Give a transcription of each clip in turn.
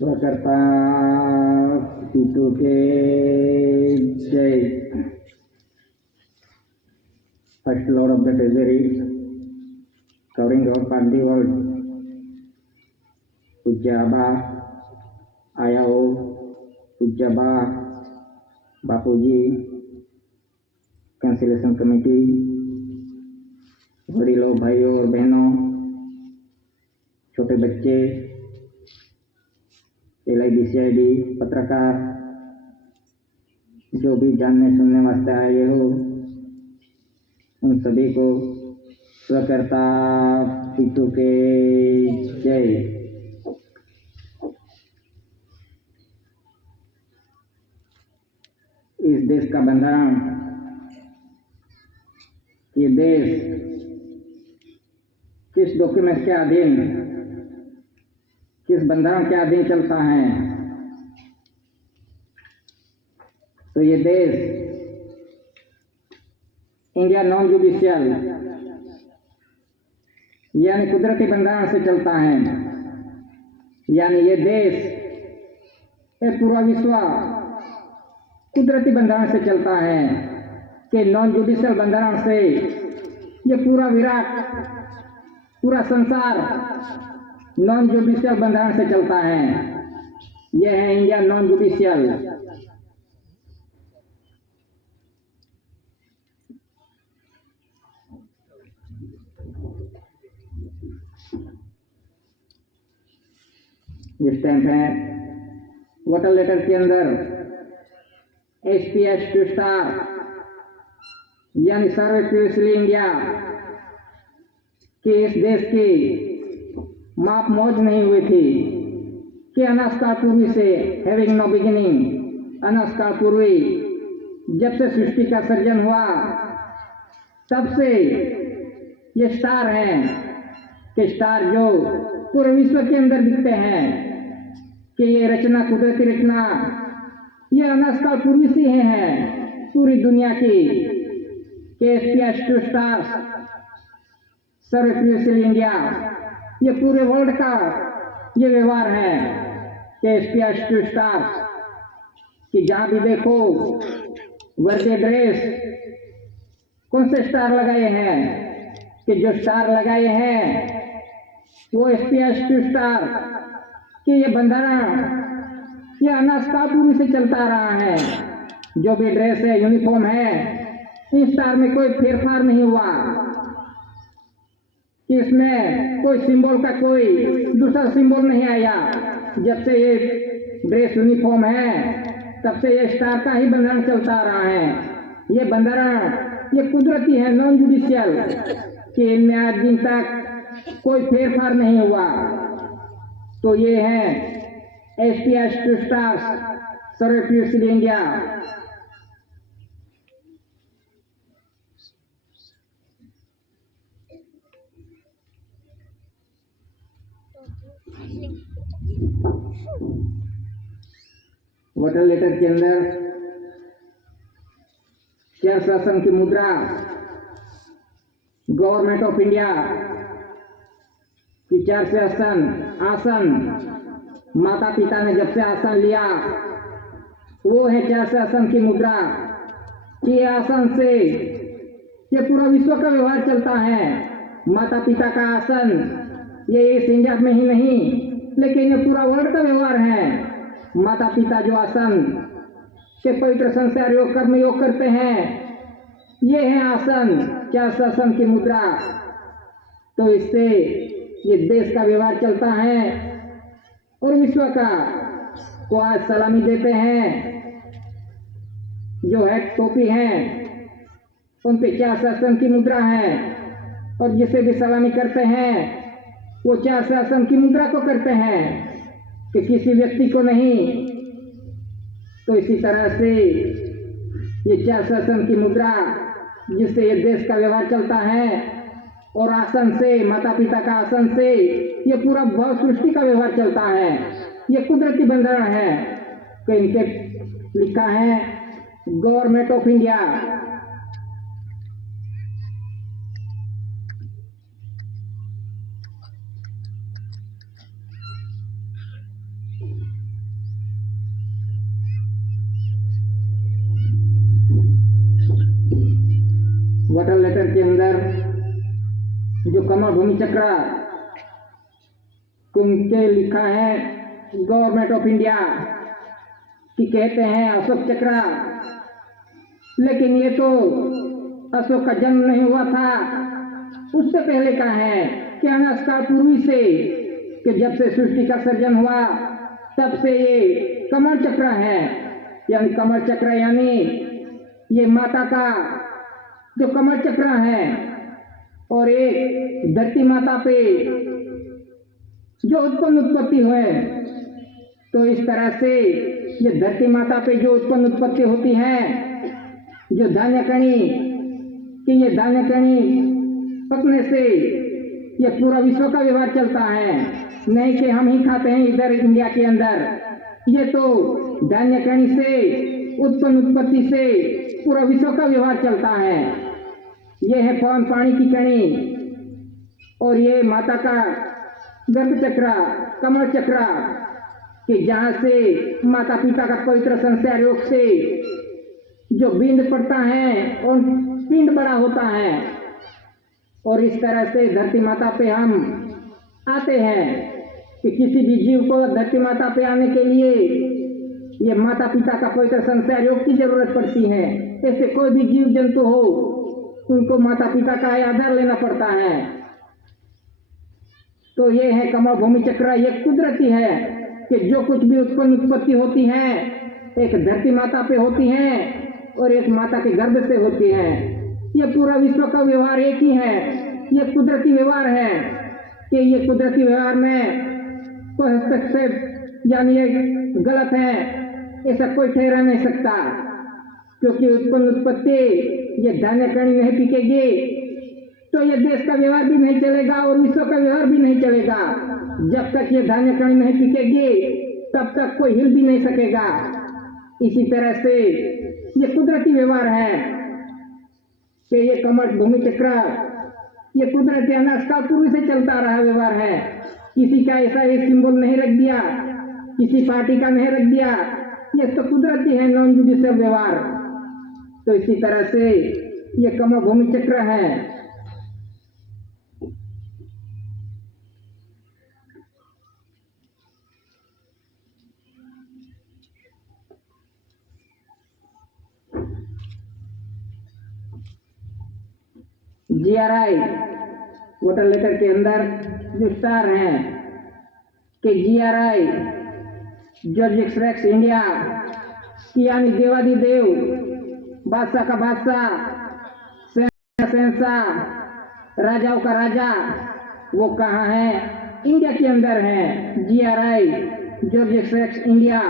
स्वकर्ता पितु के जय। First Lord of the Treasury, covering our part the world, Pujya Abba, Ayao, Pujya Ba, Bapuji, cancellation committee, बड़ी लोग भाइयों और बहनों, छोटे बच्चे, LIBCID पत्रकार, जो भी जानने सुनने वास्ते आए हो, उन सभी को स्वकर्ता पितु के जय। इस देश का बंधारण, ये देश किस डॉक्यूमेंट के अधीन, किस बंधारण के अधीन चलता है, तो ये देश इंडिया नॉन जुडिशियल यानी कुदरती बंधारण से चलता है। यानी ये देश, ये पूरा विश्व कुदरती बंधारण से चलता है कि नॉन जुडिशियल बंधारण से ये पूरा विराट, पूरा संसार नॉन जुडिशियल बंधारण से चलता है। यह है इंडिया नॉन जुडिशियल। ये स्टैंप है वाटर लेटर के अंदर SPS 2 स्टार यानी सर्वे प्यूरियसली इंडिया कि इस देश की माप मौज नहीं हुई थी कि अनाजकाल पूर्वी से हैविंग नो बिगिनिंग, अनाजकाल पूर्वी जब से सृष्टि का सर्जन हुआ तब से ये स्टार हैं कि स्टार जो पूरे विश्व के अंदर दिखते हैं कि ये रचना, कुदरती रचना, ये अनाजकाल पूर्वी से है पूरी दुनिया की कि SPS 2 स्टार सर्वे प्यूरियसली इंडिया, ये पूरे वर्ल्ड का ये व्यवहार है कि SPS 2 स्टार कि जहां भी देखो वर्क ड्रेस कौन से स्टार लगाए हैं कि जो स्टार लगाए हैं वो SPS 2 स्टार कि ये बंधारण ये अनाजकाल पूर्वी से चलता रहा है। जो भी ड्रेस है, यूनिफॉर्म है, इस स्टार में कोई फेरफार नहीं हुआ कि इसमें कोई सिंबल का कोई दूसरा सिंबल नहीं आया। जब से ये ड्रेस यूनिफॉर्म है तब से ये स्टार का ही बंधारण चलता रहा है। ये बंधारण ये कुदरती है, नॉन जुडिशियल कि इनमें आज दिन तक कोई फेरफार नहीं हुआ। तो ये है SPS 2 स्टार सर्वे प्यूरियसली इंडिया। वाटर लेटर के अंदर चार शासन की मुद्रा, गवर्नमेंट ऑफ इंडिया की 4 से आसन माता पिता ने जब से आसन लिया वो है 4 से आसन की मुद्रा कि आसन से ये पूरा विश्व का व्यवहार चलता है। माता पिता का आसन ये इस इंडिया में ही नहीं लेकिन ये पूरा वर्ल्ड का व्यवहार है। माता पिता जो आसन के पवित्र संस्कार योग कर्म योग करते हैं ये है आसन, 4 से आसन की मुद्रा। तो इससे ये देश का व्यवहार चलता है और विश्व का को आज सलामी देते हैं। जो है टोपी है उन पे 4 से आसन की मुद्रा है और जिसे भी सलामी करते हैं वो 4 से आसन की मुद्रा को करते हैं कि किसी व्यक्ति को नहीं। तो इसी तरह से ये 4 से आसन की मुद्रा जिससे ये देश का व्यवहार चलता है और आसन से, माता पिता का आसन से ये पूरा भव सृष्टि का व्यवहार चलता है। ये कुदरती बंधारण है कि इनके लिखा है गवर्नमेंट ऑफ इंडिया। भूमि चक्र के लिखा है गवर्नमेंट ऑफ इंडिया कि कहते हैं अशोक चक्र, लेकिन ये तो अशोक का जन्म नहीं हुआ था, उससे पहले का है कि अनाज काल पूर्वी से कि जब से सृष्टि का सर्जन हुआ तब से ये कमल चक्र है। यानी कमल चक्र यानी ये माता का जो कमल चक्र है और एक धरती माता पे जो उत्पत्ति हुए, तो इस तरह से ये धरती माता पे जो उत्पत्ति होती है, जो धान्य कणी कि ये धान्य कणी पकने से ये पूरा विश्व का व्यवहार चलता है, नहीं कि हम ही खाते हैं इधर इंडिया के अंदर। ये तो धान्य कणी से उत्पत्ति से पूरा विश्व का व्यवहार चलता है। ये है पवन पानी की कणी और ये माता का गर्भ चक्र कमल चक्र कि जहां से माता पिता का पवित्र संस्कार योग से जो बिंद पड़ता है और पिंड बड़ा होता है, और इस तरह से धरती माता पे हम आते हैं कि किसी भी जीव को धरती माता पे आने के लिए ये माता पिता का पवित्र संस्कार योग की जरूरत पड़ती है। ऐसे कोई भी जीव जंतु हो उनको माता पिता का आधार लेना पड़ता है। तो ये है कमल भूमि चक्र, ये कुदरती है कि जो कुछ भी उत्पत्ति होती है एक धरती माता पे होती है और एक माता के गर्भ से होती है। ये पूरा विश्व का व्यवहार एक ही है, ये कुदरती व्यवहार है कि ये कुदरती व्यवहार में कोई हस्तक्षेप यानी ये गलत है ऐसा कोई ठहरा नहीं सकता, क्योंकि उत्पत्ति ये धान्य कणी नहीं पिकेगी तो ये देश का व्यवहार भी नहीं चलेगा और विश्व का व्यवहार भी नहीं चलेगा। जब तक ये धान्य कणी नहीं पिकेगी तब तक कोई हिल भी नहीं सकेगा। इसी तरह से ये कुदरती व्यवहार है कि ये कमल भूमि चक्र ये कुदरती अनाज काल पूर्व से चलता रहा व्यवहार है। किसी का ऐसा एक सिंबल नहीं रख दिया, किसी पार्टी का नहीं रख दिया, ये तो कुदरती है नॉन जुडिशियल व्यवहार। तो इसी तरह से ये कमल भूमि चक्र है। GRI वोटर लेटर के अंदर जो स्टार हैं कि GRI जॉर्ज एक्सरेक्स इंडिया की यानी देवादिदेव बादशाह का बादशाह शहंशाह राजाओं का राजा वो कहाँ है? इंडिया के अंदर है। GRI जॉर्ज एक्सरेक्स इंडिया।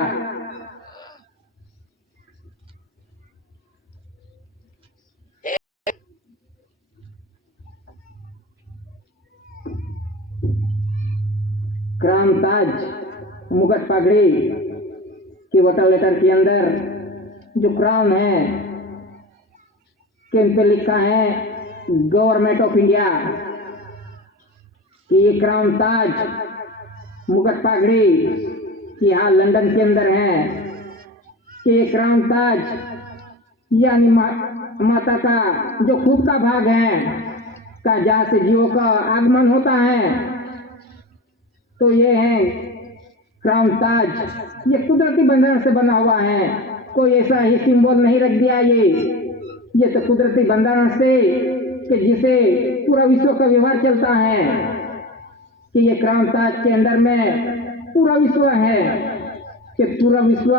क्राउन ताज मुगट पगड़ी की वोटर लेटर के अंदर जो क्राउन है किन पे लिखा है गवर्नमेंट ऑफ इंडिया कि ये क्राउन ताज मुगट पगड़ी कि यहाँ लंदन के अंदर है कि ये क्राउन ताज यानी माता का जो खुद का भाग है का जहाँ से जीवों का आगमन होता है, तो ये है क्राउन ताज। ये कुदरती बंधन से बना हुआ है, कोई ऐसा ही सिंबल नहीं रख दिया। ये तो कुदरती बंधन से कि जिसे पूरा विश्व का व्यवहार चलता है कि ये क्राउन ताज के अंदर में पूरा विश्व है कि पूरा विश्व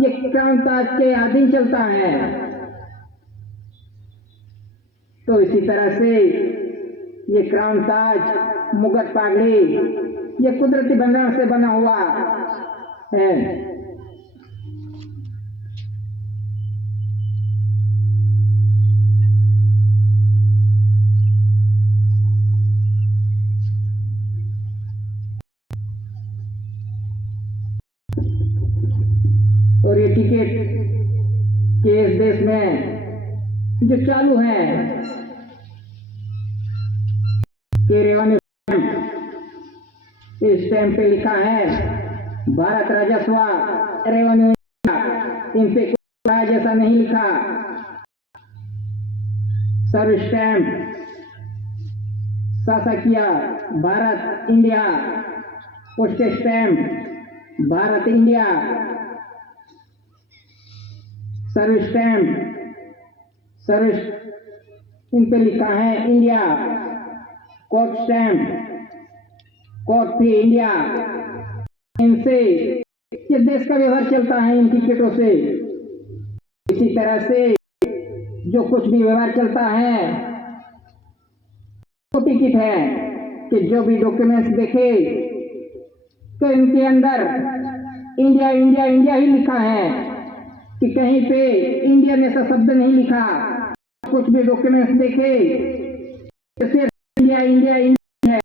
ये क्राउन ताज के अधीन चलता है। तो इसी तरह से ये क्राउन ताज मुगट पागड़ी ये कुदरती बंधन से बना हुआ है। और ये टिकट के इस देश में जो चालू है कि रेवेन्यू इस टाइम पे लिखा है भारत राजस्व रेवेन्यू, इन पे कोई जैसा नहीं लिखा। सर्विस शासकीय Bharat India, postage stamp Bharat India, service stamp service in पे लिखा है India, court stamp court fee India. इनसे ये देश का व्यवहार चलता है इन टिकटों से। इसी तरह से जो कुछ भी व्यवहार चलता है वो टिकट है कि जो भी डॉक्यूमेंट्स देखे तो इनके अंदर इंडिया इंडिया इंडिया ही लिखा है कि कहीं पे इंडियन ऐसा शब्द नहीं लिखा। कुछ भी डॉक्यूमेंट्स देखे तो सिर्फ इंडिया इंडिया इंडिया है।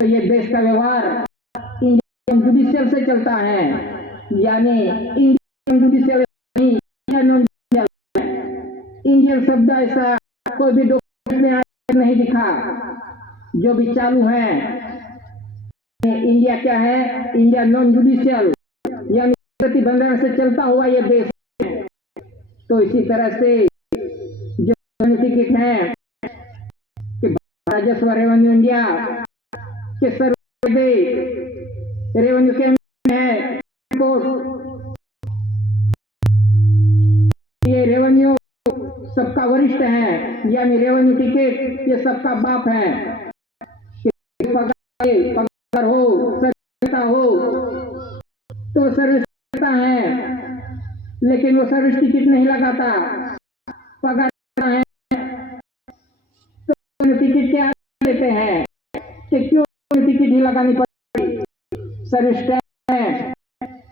तो ये देश का व्यवहार इंडियन जुडिशियल से चलता है, यानी इंडियन जुडिशियल नहीं, इंडियन शब्द ऐसा कोई भी डॉक्यूमेंट में नहीं दिखा। जो भी चालू है इंडिया क्या है, इंडिया नॉन जुडिशियल यानी प्रतिबंधन से चलता हुआ ये देश है। तो इसी तरह से जो टिकट है कि राजस्व रेवेन्यू इंडिया के सर्वे रेवेन्यू के है, ये रेवेन्यू सबका वरिष्ठ है, यानी रेवेन्यू टिकट ये सबका बाप है। पगार हो सर्विस हो तो सर्विस करता है, लेकिन वो सर्विस टिकट नहीं लगाता। पगार है तो टिकट क्या लेते हैं कि क्यों टिकट ही लगानी पड़ती, सर्विस टैक्स है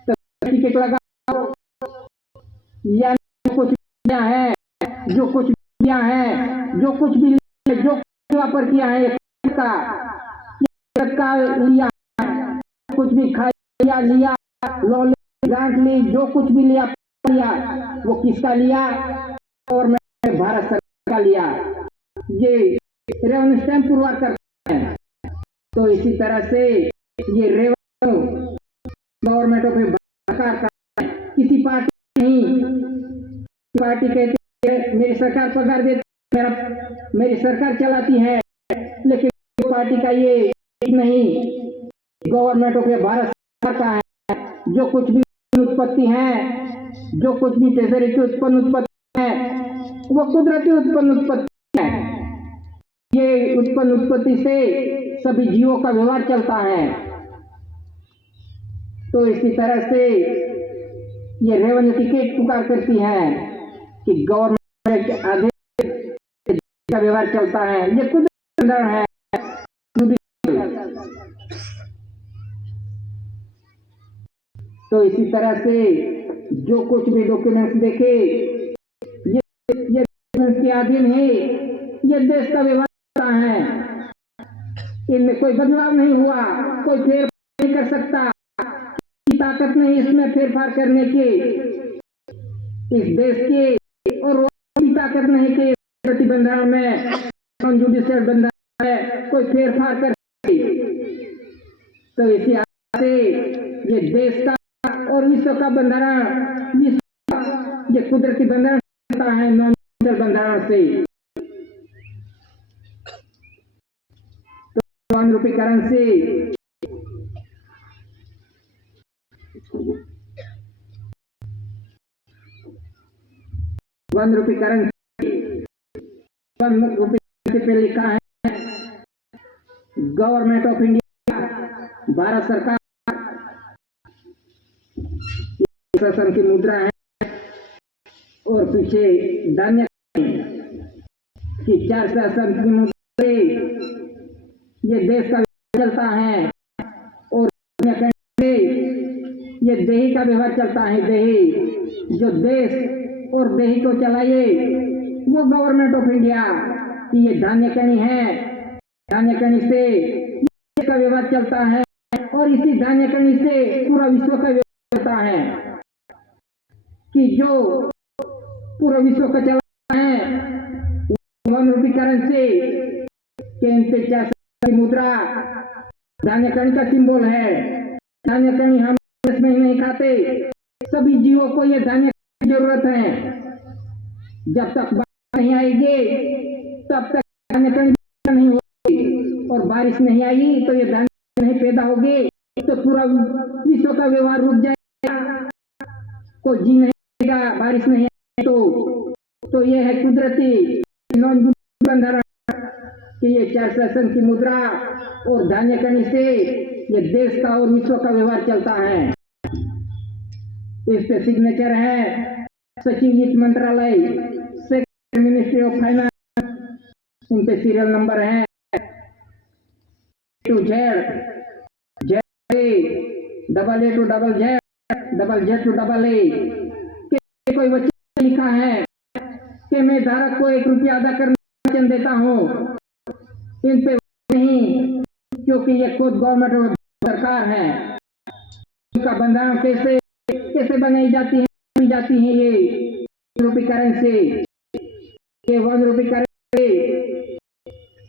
तो टिकट लगाओ। यानी कुछ है जो कुछ किया है, जो कुछ भी जो वापर किया है का लिया, कुछ भी खाया लिया, लोन ग्रांट ली, जो कुछ भी लिया वो किसका लिया, और मैं भारत सरकार का लिया। ये रेवेन्यू स्टैम्प पुरवार करते हैं। तो इसी तरह से ये रेवेन्यू गवर्नमेंट ऑफ सरकार का है, किसी पार्टी नहीं। पार्टी कहती है मेरी सरकार पगार देती है, मेरी सरकार चलाती है, लेकिन पार्टी का ये नहीं, गवर्नमेंट ऑफ भारत सरकार का है। जो कुछ भी उत्पत्ति है, जो कुछ भी ट्रेजरी की उत्पन्न उत्पत्ति है वो कुदरती उत्पन्न उत्पत्ति है। ये उत्पन्न उत्पत्ति से सभी जीवों का व्यवहार चलता है। तो इसी तरह से ये रेवेन्यू टिकट पुकार करती है कि गवर्नमेंट के आदेश का व्यवहार चलता है। ये कुदरती है। तो इसी तरह से जो कुछ भी डॉक्यूमेंट्स देखे ये डॉक्यूमेंट्स के अधीन है, ये देश का व्यवहार है। इनमें कोई बदलाव नहीं हुआ, कोई फेरफार नहीं कर सकता, ताकत नहीं इसमें फेरफार करने की इस देश की, और वो भी ताकत नहीं कि प्रतिबंधन में नॉन जुडिशियल बंधन है कोई फेरफार कर। तो इसी से ये देश का और विश्व का बंधारण, ये कुदरती बंधारण होता है नॉन जुडिशियल बंधारण से। तो 1 रुपये करेंसी पे लिखा है गवर्नमेंट ऑफ इंडिया, भारत सरकार। शासन की मुद्रा है और पीछे धान्य की 4 शासन की मुद्रा। ये देश का चलता है और ये देही का व्यवहार चलता है। देही जो देश और देही को चलाइए वो गवर्नमेंट ऑफ इंडिया की ये धान्य कणी है। धान्य कणी से का व्यवहार चलता है और इसी धान्य कणी से पूरा विश्व का व्यवहार चलता है कि जो पूरा विश्व का चलता है 1 रुपये करेंसी के 4 की मुद्रा धान्य कणी का सिंबल है। धान्य कणी हम देश में ही नहीं खाते, सभी जीवों को ये धान्य की जरूरत है। जब तक बात नहीं आएगी तब तक धान्य कणी नहीं होगी और बारिश नहीं आई तो ये धान्य नहीं पैदा होगी तो पूरा विश्व का व्यवहार रुक जाएगा, कोई जी नहीं आएगा, बारिश नहीं आई तो ये है कुदरती नॉन बंधारण कि ये 4 शासन की मुद्रा और धान्य कणी से ये देश का और विश्व का व्यवहार चलता है। इस पे सिग्नेचर है सचिव वित्त मंत्रालय, मिनिस्ट्री ऑफ फाइनेंस, इन पे सीरियल नंबर है to Z double A to double Z to double A. कोई वचन लिखा है कि मैं धारक को 1 रुपया अदा करने का वचन देता हूँ, इन पे नहीं, क्योंकि ये खुद गवर्नमेंट सरकार है। उनका बंधारण कैसे बनाई जाती है ये रूपी करेंसी, ये 1 रुपी करेंसी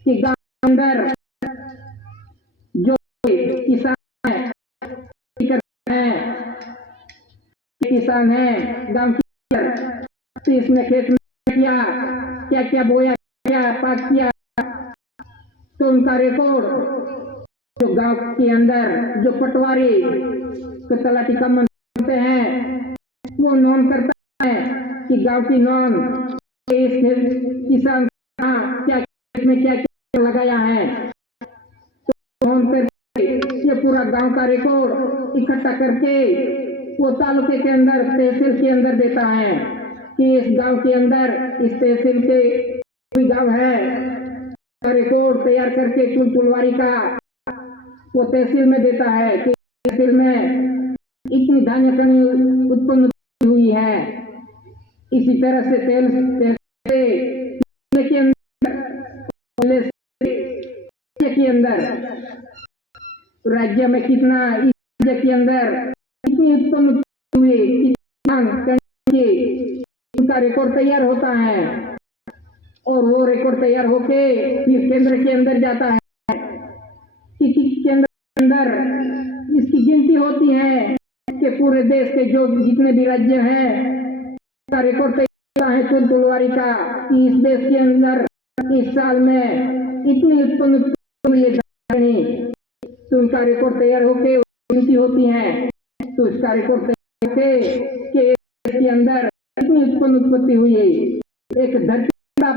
कि गांव के अंदर जो किसान है गांव के इसने खेत में क्या बोया, क्या पाक किया, तो उनका रिकॉर्ड जो गांव के अंदर जो पटवारी तो तलाटी का होते हैं वो नोन करता है कि गांव की नोन इस किसान क्या खेत में क्या लगाया है, तो नोन करके ये पूरा गांव का रिकॉर्ड इकट्ठा करके वो तालुके के अंदर तहसील के अंदर देता है कि इस गांव के अंदर इस तहसील के कोई गांव है, रिकॉर्ड तैयार करके तुलवारी का वो तहसील में देता है कि तहसील में इतनी धान्य कणी उत्पन्न हुई है। इसी तरह से के अंदर राज्य में कितना, इस राज्य के अंदर कितनी उत्पन्न हुई, उनका रिकॉर्ड तैयार होता है और वो रिकॉर्ड तैयार होके फिर केंद्र के अंदर जाता है कि केंद्र के अंदर इसकी गिनती होती है कि पूरे देश के जो जितने भी राज्य हैं का रिकॉर्ड तैयार है तुलवारी का कि इस देश के अंदर इस साल में इतनी उत्पन्न हुई है, तो उनका रिकॉर्ड तैयार होके गिनती होती है, तो उसका रिकॉर्ड तैयार होके के अंदर कितनी उत्पत्ति हुई है। एक धरती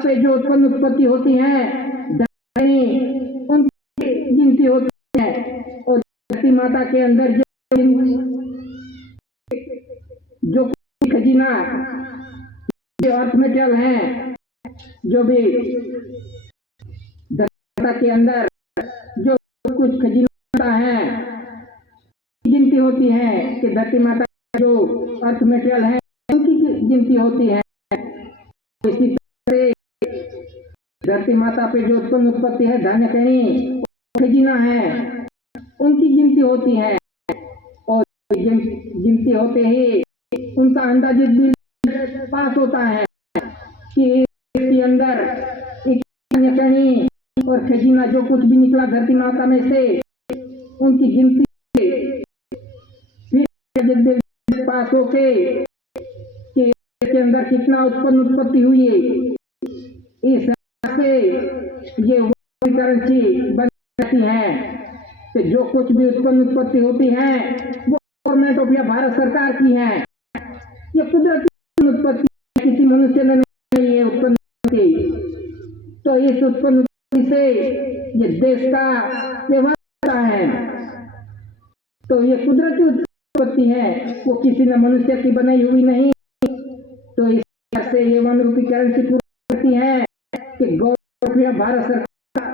पे जो उत्पत्ति होती है उनकी गिनती होती है और धरती माता के अंदर जो खजीना जो अर्थ मेटेरियल है, जो भी धरती माता के अंदर जो कुछ खजीना है गिनती होती है कि धरती माता जो अर्थ मेटेरियल है उनकी गिनती होती है। इसी तरह धरती माता पे जो उत्पत्ति है धान्य कणी खजीना है उनकी गिनती होती है और गिनती होते ही उनका अंदाजित बिल पास होता है कि इसके अंदर धान्य कणी और खजीना जो कुछ भी निकला धरती माता में से उनकी गिनती फिर पास होके कि इसके अंदर कितना उत्पत्ति हुई है। इस से ये करेंसी बन जाती है कि जो कुछ भी उत्पत्ति होती है वो गवर्नमेंट ऑफ इंडिया भारत सरकार की है। ये कुदरती उत्पत्ति किसी मनुष्य ने नहीं है उत्पत्ति, तो इस उत्पत्ति से ये देश का व्यवहार होता है। तो ये कुदरती उत्पत्ति है, वो किसी ने मनुष्य की बनाई हुई नहीं। तो इस तरह से ये 1 रुपी करेंसी पूरी करती है कि गवर्नमेंट भारत सरकार,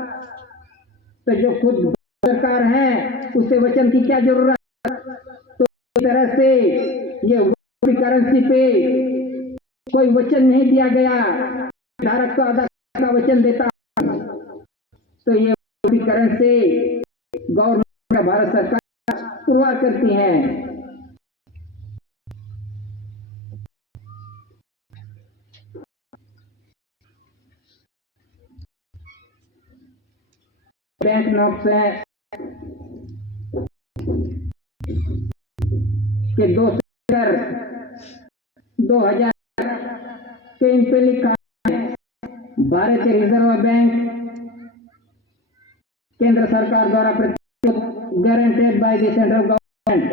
तो जो खुद सरकार है उसे वचन की क्या जरूरत। तो इस तरह से ये करेंसी पे कोई वचन नहीं दिया गया, धारक को अदा का वचन देता। तो ये करेंसी गवर्नमेंट भारत सरकार पुरवार करती है। बैंक नोट से के 2000 के इन पे लिखा है भारतीय रिजर्व बैंक केंद्र सरकार द्वारा guaranteed by the central government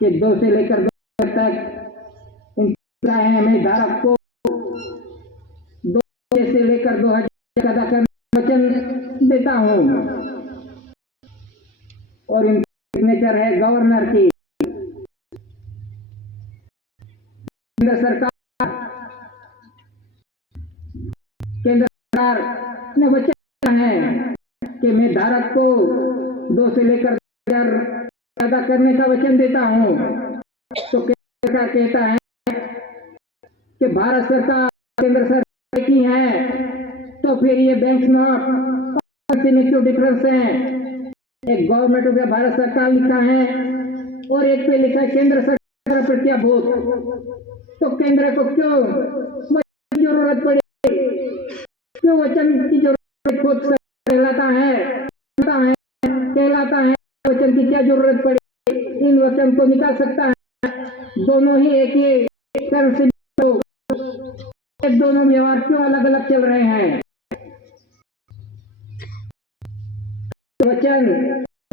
के 2 से लेकर 2 तक इनका है। मैं धारक को 2 से लेकर 2000 अदा करने का वचन देता हूँ। और इनकी सिग्नेचर है गवर्नर की। केंद्र सरकार ने वचन दिया है कि मैं धारक को 2 से लेकर 2000 अदा करने का वचन देता हूँ। तो केंद्र सरकार कहता है कि भारत सरकार केंद्र सरकार की है, तो फिर ये बैंक नोट में क्यों डिफरेंस है? एक गवर्नमेंट ऑफ भारत सरकार लिखा है और एक पे लिखा है केंद्र सरकार प्रत्याभूत। तो केंद्र को क्यों जरूरत पड़ी, क्यों वचन की जरूरत खुद कहलाता है वचन की क्या जरूरत पड़ी? इन वचन को निकाल सकता है। दोनों ही एक ही करेंसी, दोनों व्यवहार क्यों अलग अलग चल रहे हैं? वचन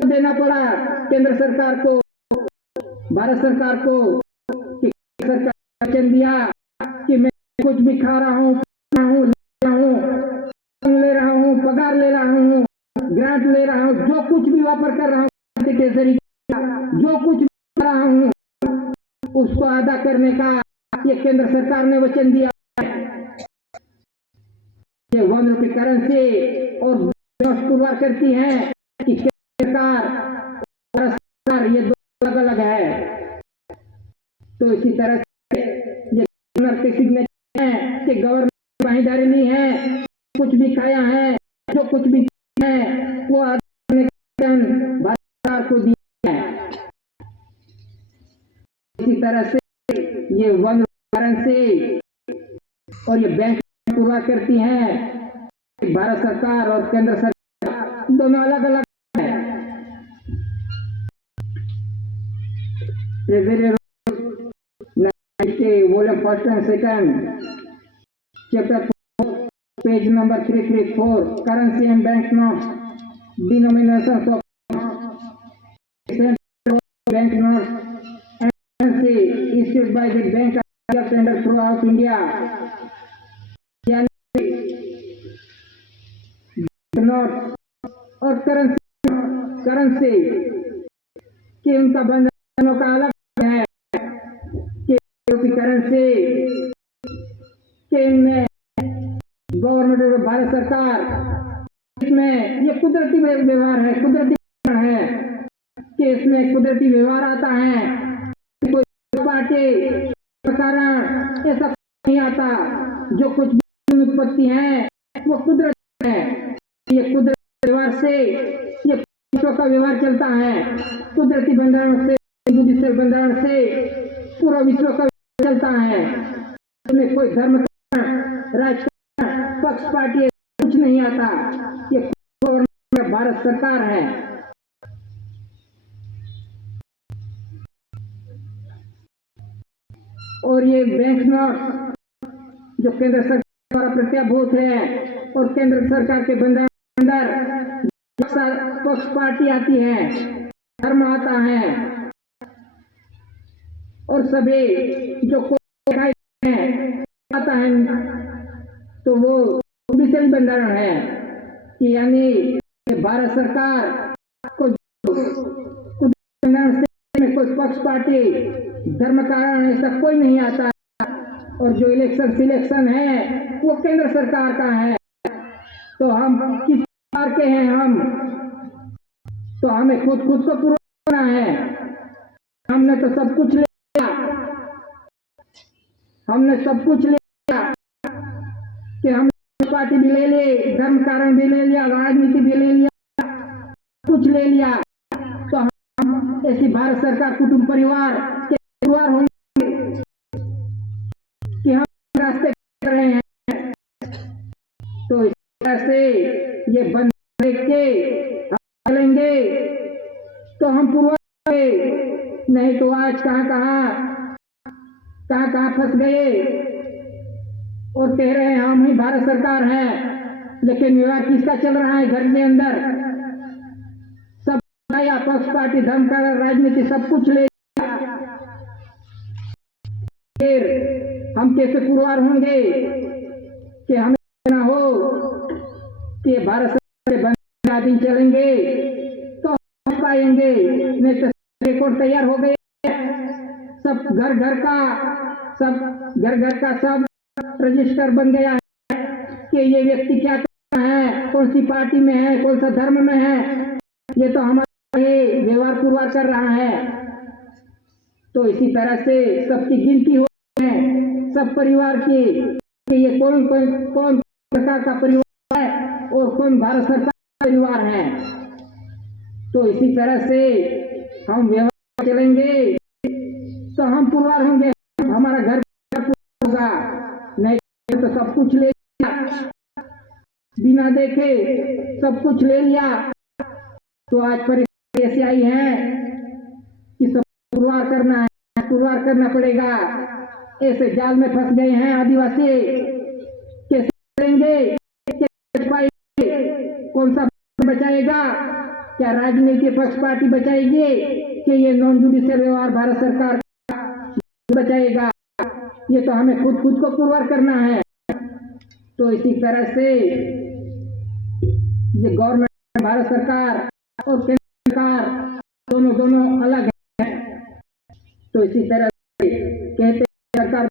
देना पड़ा केंद्र सरकार को, भारत सरकार को। सरकार वचन दिया कि मैं कुछ भी खा रहा हूँ, ले रहा हूँ, पगार ले रहा हूँ, ग्रांट ले रहा हूँ, जो कुछ भी वापर कर रहा हूँ, जो कुछ भी कर रहा हूँ उसको अदा करने का ये केंद्र सरकार ने वचन दिया। ये 1 रुपये करेंसी और पुरवार करती है कि सरकार ये 2 अलग अलग है। तो इसी तरह से ये गवर्नर के सिग्नेचर है कि गवर्नर भागीदारी नहीं है, कुछ भी खाया है, जो कुछ भी है वो भारत सरकार को दिया है। इसी तरह से ये 1 करेंसी और ये बैंक पूरा करती हैं। भारत सरकार और केंद्र सरकार दोनों अलग अलग है। Volume 1 and 2 chapter 4 page number 334 currency and bank notes denomination of bank notes issued by the bank of tender throughout India, note और करेंसी कि उनका बंधनों का अलग है कि करेंसी के इनमें गवर्नमेंट और भारत सरकार इसमें ये कुदरती व्यवहार है, कुदरती है कि इसमें कुदरती व्यवहार आता है। कोई पार्टी कारण ऐसा नहीं आता। जो कुछ भी उत्पत्ति है वो कुदरत है। ये कुदरती व्यवहार से ये विश्व का व्यवहार चलता है। कुदरती बंधारण से, जुडिशियल बंधारण से पूरा विश्व का चलता है। इसमें कोई धर्म राजकारण पक्ष पार्टी कुछ नहीं आता। ये गवर्नमेंट भारत सरकार है। और ये बैंक नोट जो केंद्र सरकार द्वारा प्रत्याभूत है और केंद्र सरकार के अंदर पक्ष पार्टी आती है, धर्म आता है और सभी जो आता है तो वो जुडिशियल बंधारण है कि यानी भारत सरकार को में कोई पक्ष पार्टी धर्म कारण ऐसा कोई नहीं आता। और जो इलेक्शन सिलेक्शन है वो केंद्र सरकार का है। तो हम किस प्रकार के हैं? हम तो हमें खुद को पूरा करना है। हमने तो सब कुछ लिया, हमने सब कुछ लिया कि हम पार्टी भी ले ली, धर्म कारण भी ले लिया, राजनीति भी ले लिया, कुछ ले लिया। तो हम ऐसी भारत सरकार कुटुंब परिवार के परिवार होंगे कि हम रास्ते कर रहे हैं। तो इस तरह से ये बंद के हम चलेंगे तो हम पूर्व, नहीं तो आज कहाँ फंस गए और कह रहे हैं हम ही भारत सरकार हैं। लेकिन व्यवहार किसका चल रहा है घर के अंदर? सब या पक्ष पार्टी धर्म का राजनीति सब कुछ ले, फिर हम कैसे पुरवार होंगे कि हमें ना हो कि भारत सरकार के बंद दिन चलेंगे तो हम पाएंगे, नहीं तो रिकॉर्ड तैयार हो गए, सब घर घर का सब रजिस्टर बन गया है कि ये व्यक्ति क्या करना है, कौन सी पार्टी में है, कौन सा धर्म में है, ये तो हमारा ये व्यवहार पुरवार कर रहा है। तो इसी तरह से सबकी गिनती हो है, सब परिवार की कि ये कौन प्रकार का परिवार है और कौन भारत सरकार का परिवार है। तो इसी तरह से हम व्यवहार चलेंगे तो हम पुरवार होंगे, हमारा घर होगा, नहीं तो सब कुछ ले लिया, बिना देखे सब कुछ ले लिया। तो आज परिस्थिति ऐसी आई है कि सब पुरवार करना पड़ेगा। ऐसे जाल में फंस गए हैं आदिवासी, कैसे करेंगे, कैसे पाएंगे, कौन सा बचाएगा? क्या राजनीतिक पक्ष पार्टी बचाएगी कि ये नॉन जुडिशियल व्यवहार भारत सरकार बचाएगा? ये तो हमें खुद को पुरवार करना है। तो इसी तरह से ये गवर्नमेंट भारत सरकार और केंद्र सरकार दोनों अलग है। तो इसी तरह से कहते सरकार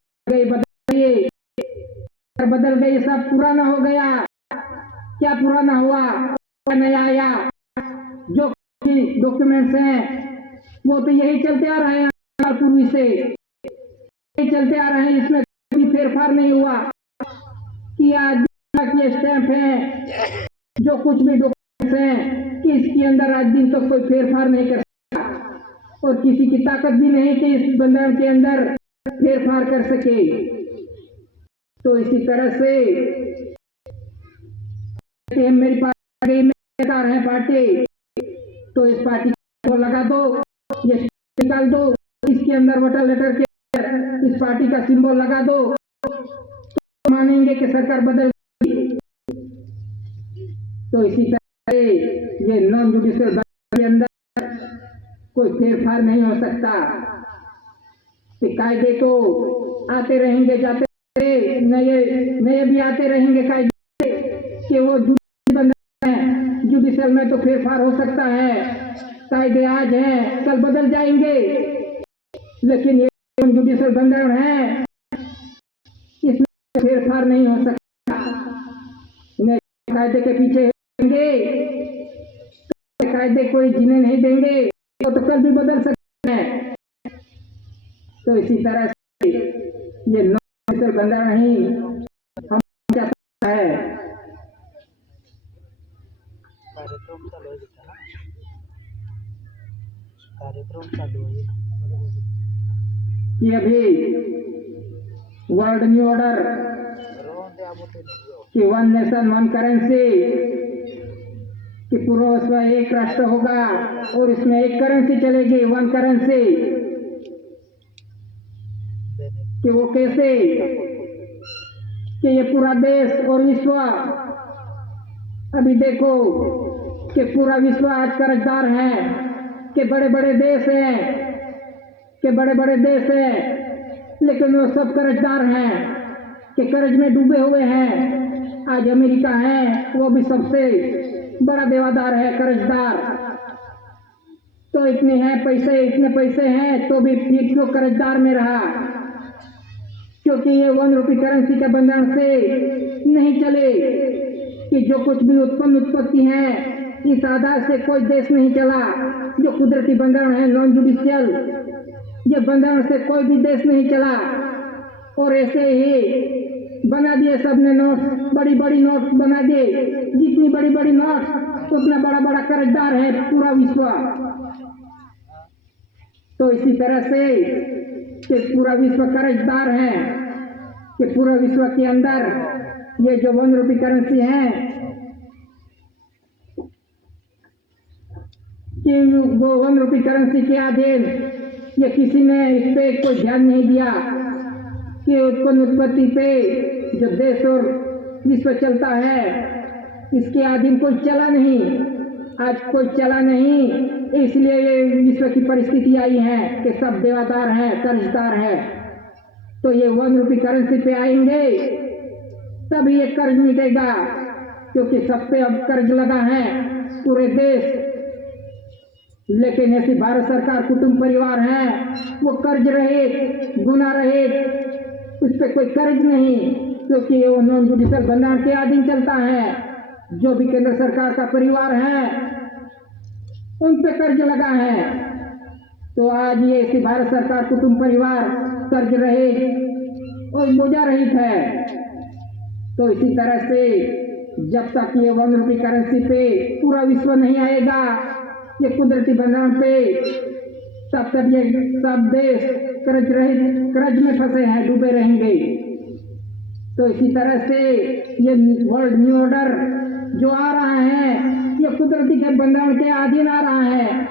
बदल गई, सब पुराना हो गया। क्या पुराना हुआ, नया आया? जो डॉक्यूमेंट्स हैं वो तो यही चलते आ रहे हैं, पूर्वी से यही चलते आ रहे हैं, इसमें कोई फेरफार नहीं हुआ कि आज की स्टैंप है, जो कुछ भी डॉक्यूमेंट्स हैं कि इसके अंदर आज दिन तक कोई फेरफार नहीं कर सकता और किसी की ताकत भी नहीं कि इस बंधन के अंदर फेरफार कर सके। तो इसी तरह से मेरी पार्टी है पार्टी, तो इस पार्टी को लगा दो, ये निकाल दो, इसके अंदर वोटर लेटर के इस पार्टी का सिंबल लगा दो, तो मानेंगे कि सरकार बदल गई। तो इसी तरह से ये नॉन जुडिशियल के अंदर कोई फेरफार नहीं हो सकता। कायदे तो आते रहेंगे, जाते नए भी आते रहेंगे कायदे कि वो जुडिशियल में तो फेरफार हो सकता है, कायदे आज हैं कल बदल जाएंगे, लेकिन ये जुडिशियल बंधन है, इसमें फेरफार नहीं हो सकता। कायदे के पीछे रहेंगे, कायदे कोई जीने नहीं देंगे, तो कल भी बदल सकते हैं। तो इसी तरह से ये नॉन बंधन नहीं हम क्या सकता है। कार्यक्रम चालू है कि अभी वर्ल्ड न्यू ऑर्डर कि वन नेशन वन करेंसी, कि पूरा विश्व एक राष्ट्र होगा और इसमें एक करेंसी चलेगी, वन करेंसी। कि वो कैसे कि ये पूरा देश और विश्व, अभी देखो कि पूरा विश्व आज कर्जदार है, कि बड़े बड़े देश हैं, लेकिन वो सब कर्जदार हैं, कि कर्ज में डूबे हुए हैं। आज अमेरिका है, वो भी सबसे बड़ा देवादार है, कर्जदार। तो इतने पैसे हैं तो भी फिर क्यों कर्जदार में रहा? क्योंकि ये 1 रुपये करेंसी के बंधन से नहीं चले, कि जो कुछ भी उत्पत्ति है इस आधार से कोई देश नहीं चला। जो कुदरती बंधन है नॉन जुडिशियल, ये बंधन से कोई भी देश नहीं चला। और ऐसे ही बना दिए सबने नोट, बड़ी नोट बना दिए, जितनी बड़ी नोट उतना बड़ा कर्जदार है पूरा विश्व। तो इसी तरह से कि पूरा विश्व कर्जदार है, कि पूरा विश्व के अंदर ये जो 1 रुपये करेंसी है कि वो 1 रुपये करेंसी के अधीन ये किसी ने इस पे कोई ध्यान नहीं दिया कि उत्पत्ति पे जो देश और विश्व चलता है इसके अधीन कोई चला नहीं, आज कोई चला नहीं, इसलिए ये विश्व की परिस्थिति आई है कि सब देवादार हैं, कर्जदार हैं। तो ये 1 रुपये करेंसी पे आएंगे तब ये कर्ज मिटेगा, क्योंकि सब पे अब कर्ज लगा है पूरे देश। लेकिन ऐसी भारत सरकार कुटुंब परिवार है, वो कर्ज रहित, गुना रहित, उस पर कोई कर्ज नहीं, क्योंकि वो नॉन जुडिशियल भंडार के अधीन चलता है। जो भी केंद्र सरकार का परिवार है उन पे कर्ज लगा है। तो आज ये ऐसी भारत सरकार कुटुंब परिवार कर्ज रहित और बोझा रहित है। तो इसी तरह से जब तक ये 1 रुपये करेंसी पे पूरा विश्व नहीं आएगा, ये कुदरती भंडार पे, तब तक ये सब देश कर्ज रहित, कर्ज में फंसे हैं, डूबे रहेंगे। तो इसी तरह से ये वर्ल्ड न्यू ऑर्डर जो आ रहा है, ये कुदरती के बंधन के अधीन आ रहा है।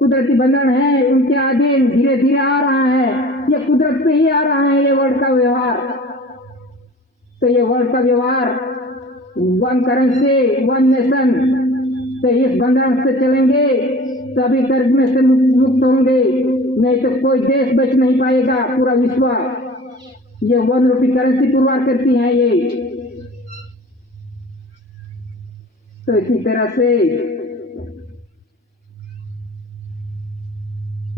कुदरती बंधन है, उनके अधीन धीरे धीरे आ रहा है। ये कुदरत पे ही आ रहा है ये वर्ल्ड का व्यवहार। तो ये वर्ल्ड का व्यवहार 1 करेंसी 1 नेशन, तो इस बंधन से चलेंगे तभी कर्ज में से मुक्त होंगे, नहीं तो कोई देश बच नहीं पाएगा। पूरा विश्व ये 1 रुपये करेंसी पुरवार करती है ये। तो इसी तरह से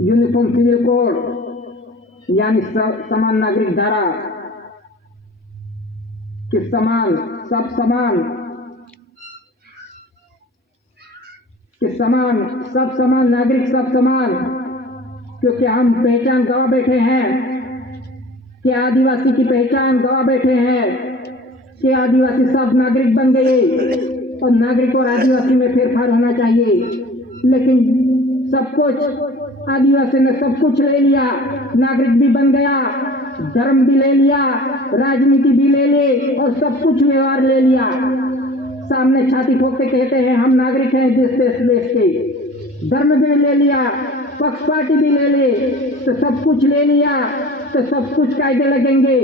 यूनिफॉर्म सिविल कोड यानी समान नागरिक धारा कि समान, सब समान, कि समान, सब समान, नागरिक सब समान, क्योंकि हम पहचान गवा बैठे हैं कि आदिवासी की पहचान गवा बैठे हैं कि आदिवासी सब नागरिक बन गए और नागरिक और आदिवासी में फेरफार होना चाहिए। लेकिन सब कुछ आदिवासी ने सब कुछ ले लिया, नागरिक भी बन गया, धर्म भी ले लिया, राजनीति भी ले ली और सब कुछ व्यवहार ले लिया। सामने छाती ठोक के कहते हैं हम नागरिक हैं देश के, धर्म भी ले लिया, पक्ष पार्टी भी ले ली, तो सब कुछ ले लिया तो सब कुछ कायदे लगेंगे।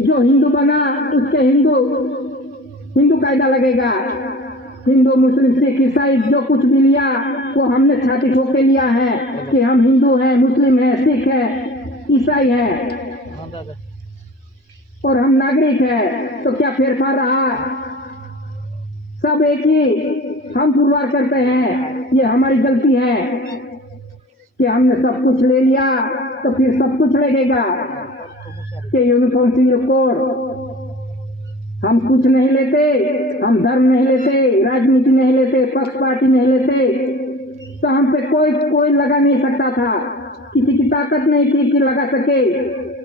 जो हिंदू बना उसके हिंदू कायदा लगेगा। हिंदू, मुस्लिम, सिख, ईसाई जो कुछ भी लिया वो हमने छाती ठोक के लिया है कि हम हिंदू हैं, मुस्लिम हैं, सिख हैं, ईसाई हैं और हम नागरिक हैं। तो क्या फेरफार रहा? सब एक ही हम पुरवार करते हैं। ये हमारी गलती है कि हमने सब कुछ ले लिया तो फिर सब कुछ लगेगा कि यूनिफॉर्म सिविल कोड। हम कुछ नहीं लेते, हम धर्म नहीं लेते, राजनीति नहीं लेते, पक्ष पार्टी नहीं लेते, तो हम पे कोई लगा नहीं सकता था। किसी की ताकत नहीं थी कि लगा सके।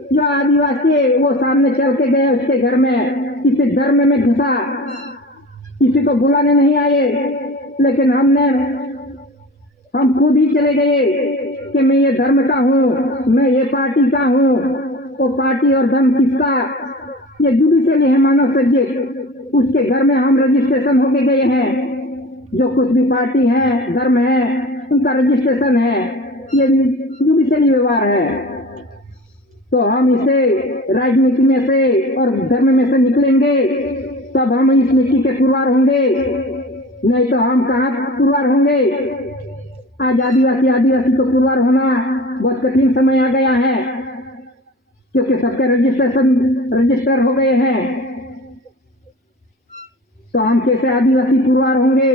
जो आदिवासी है वो सामने चल के गए उसके घर में, किसी धर्म में घुसा, किसी को बुलाने नहीं आए, लेकिन हम खुद ही चले गए कि मैं ये धर्म का हूँ, मैं ये पार्टी का हूँ। वो पार्टी और धर्म किसका? ये जुडिशियली है, मानव सब्जेक्ट। उसके घर में हम रजिस्ट्रेशन होके गए हैं। जो कुछ भी पार्टी है, धर्म है, उनका रजिस्ट्रेशन है। ये जुडिशियली व्यवहार है। तो हम इसे राजनीति में से और धर्म में से निकलेंगे तब हम इस मिट्टी के पुरवार होंगे, नहीं तो हम कहाँ पुरवार होंगे। आज आदिवासी को पुरवार होना बहुत कठिन समय आ गया है, क्योंकि सबके रजिस्टर हो गए हैं। तो हम कैसे आदिवासी पुरवार होंगे?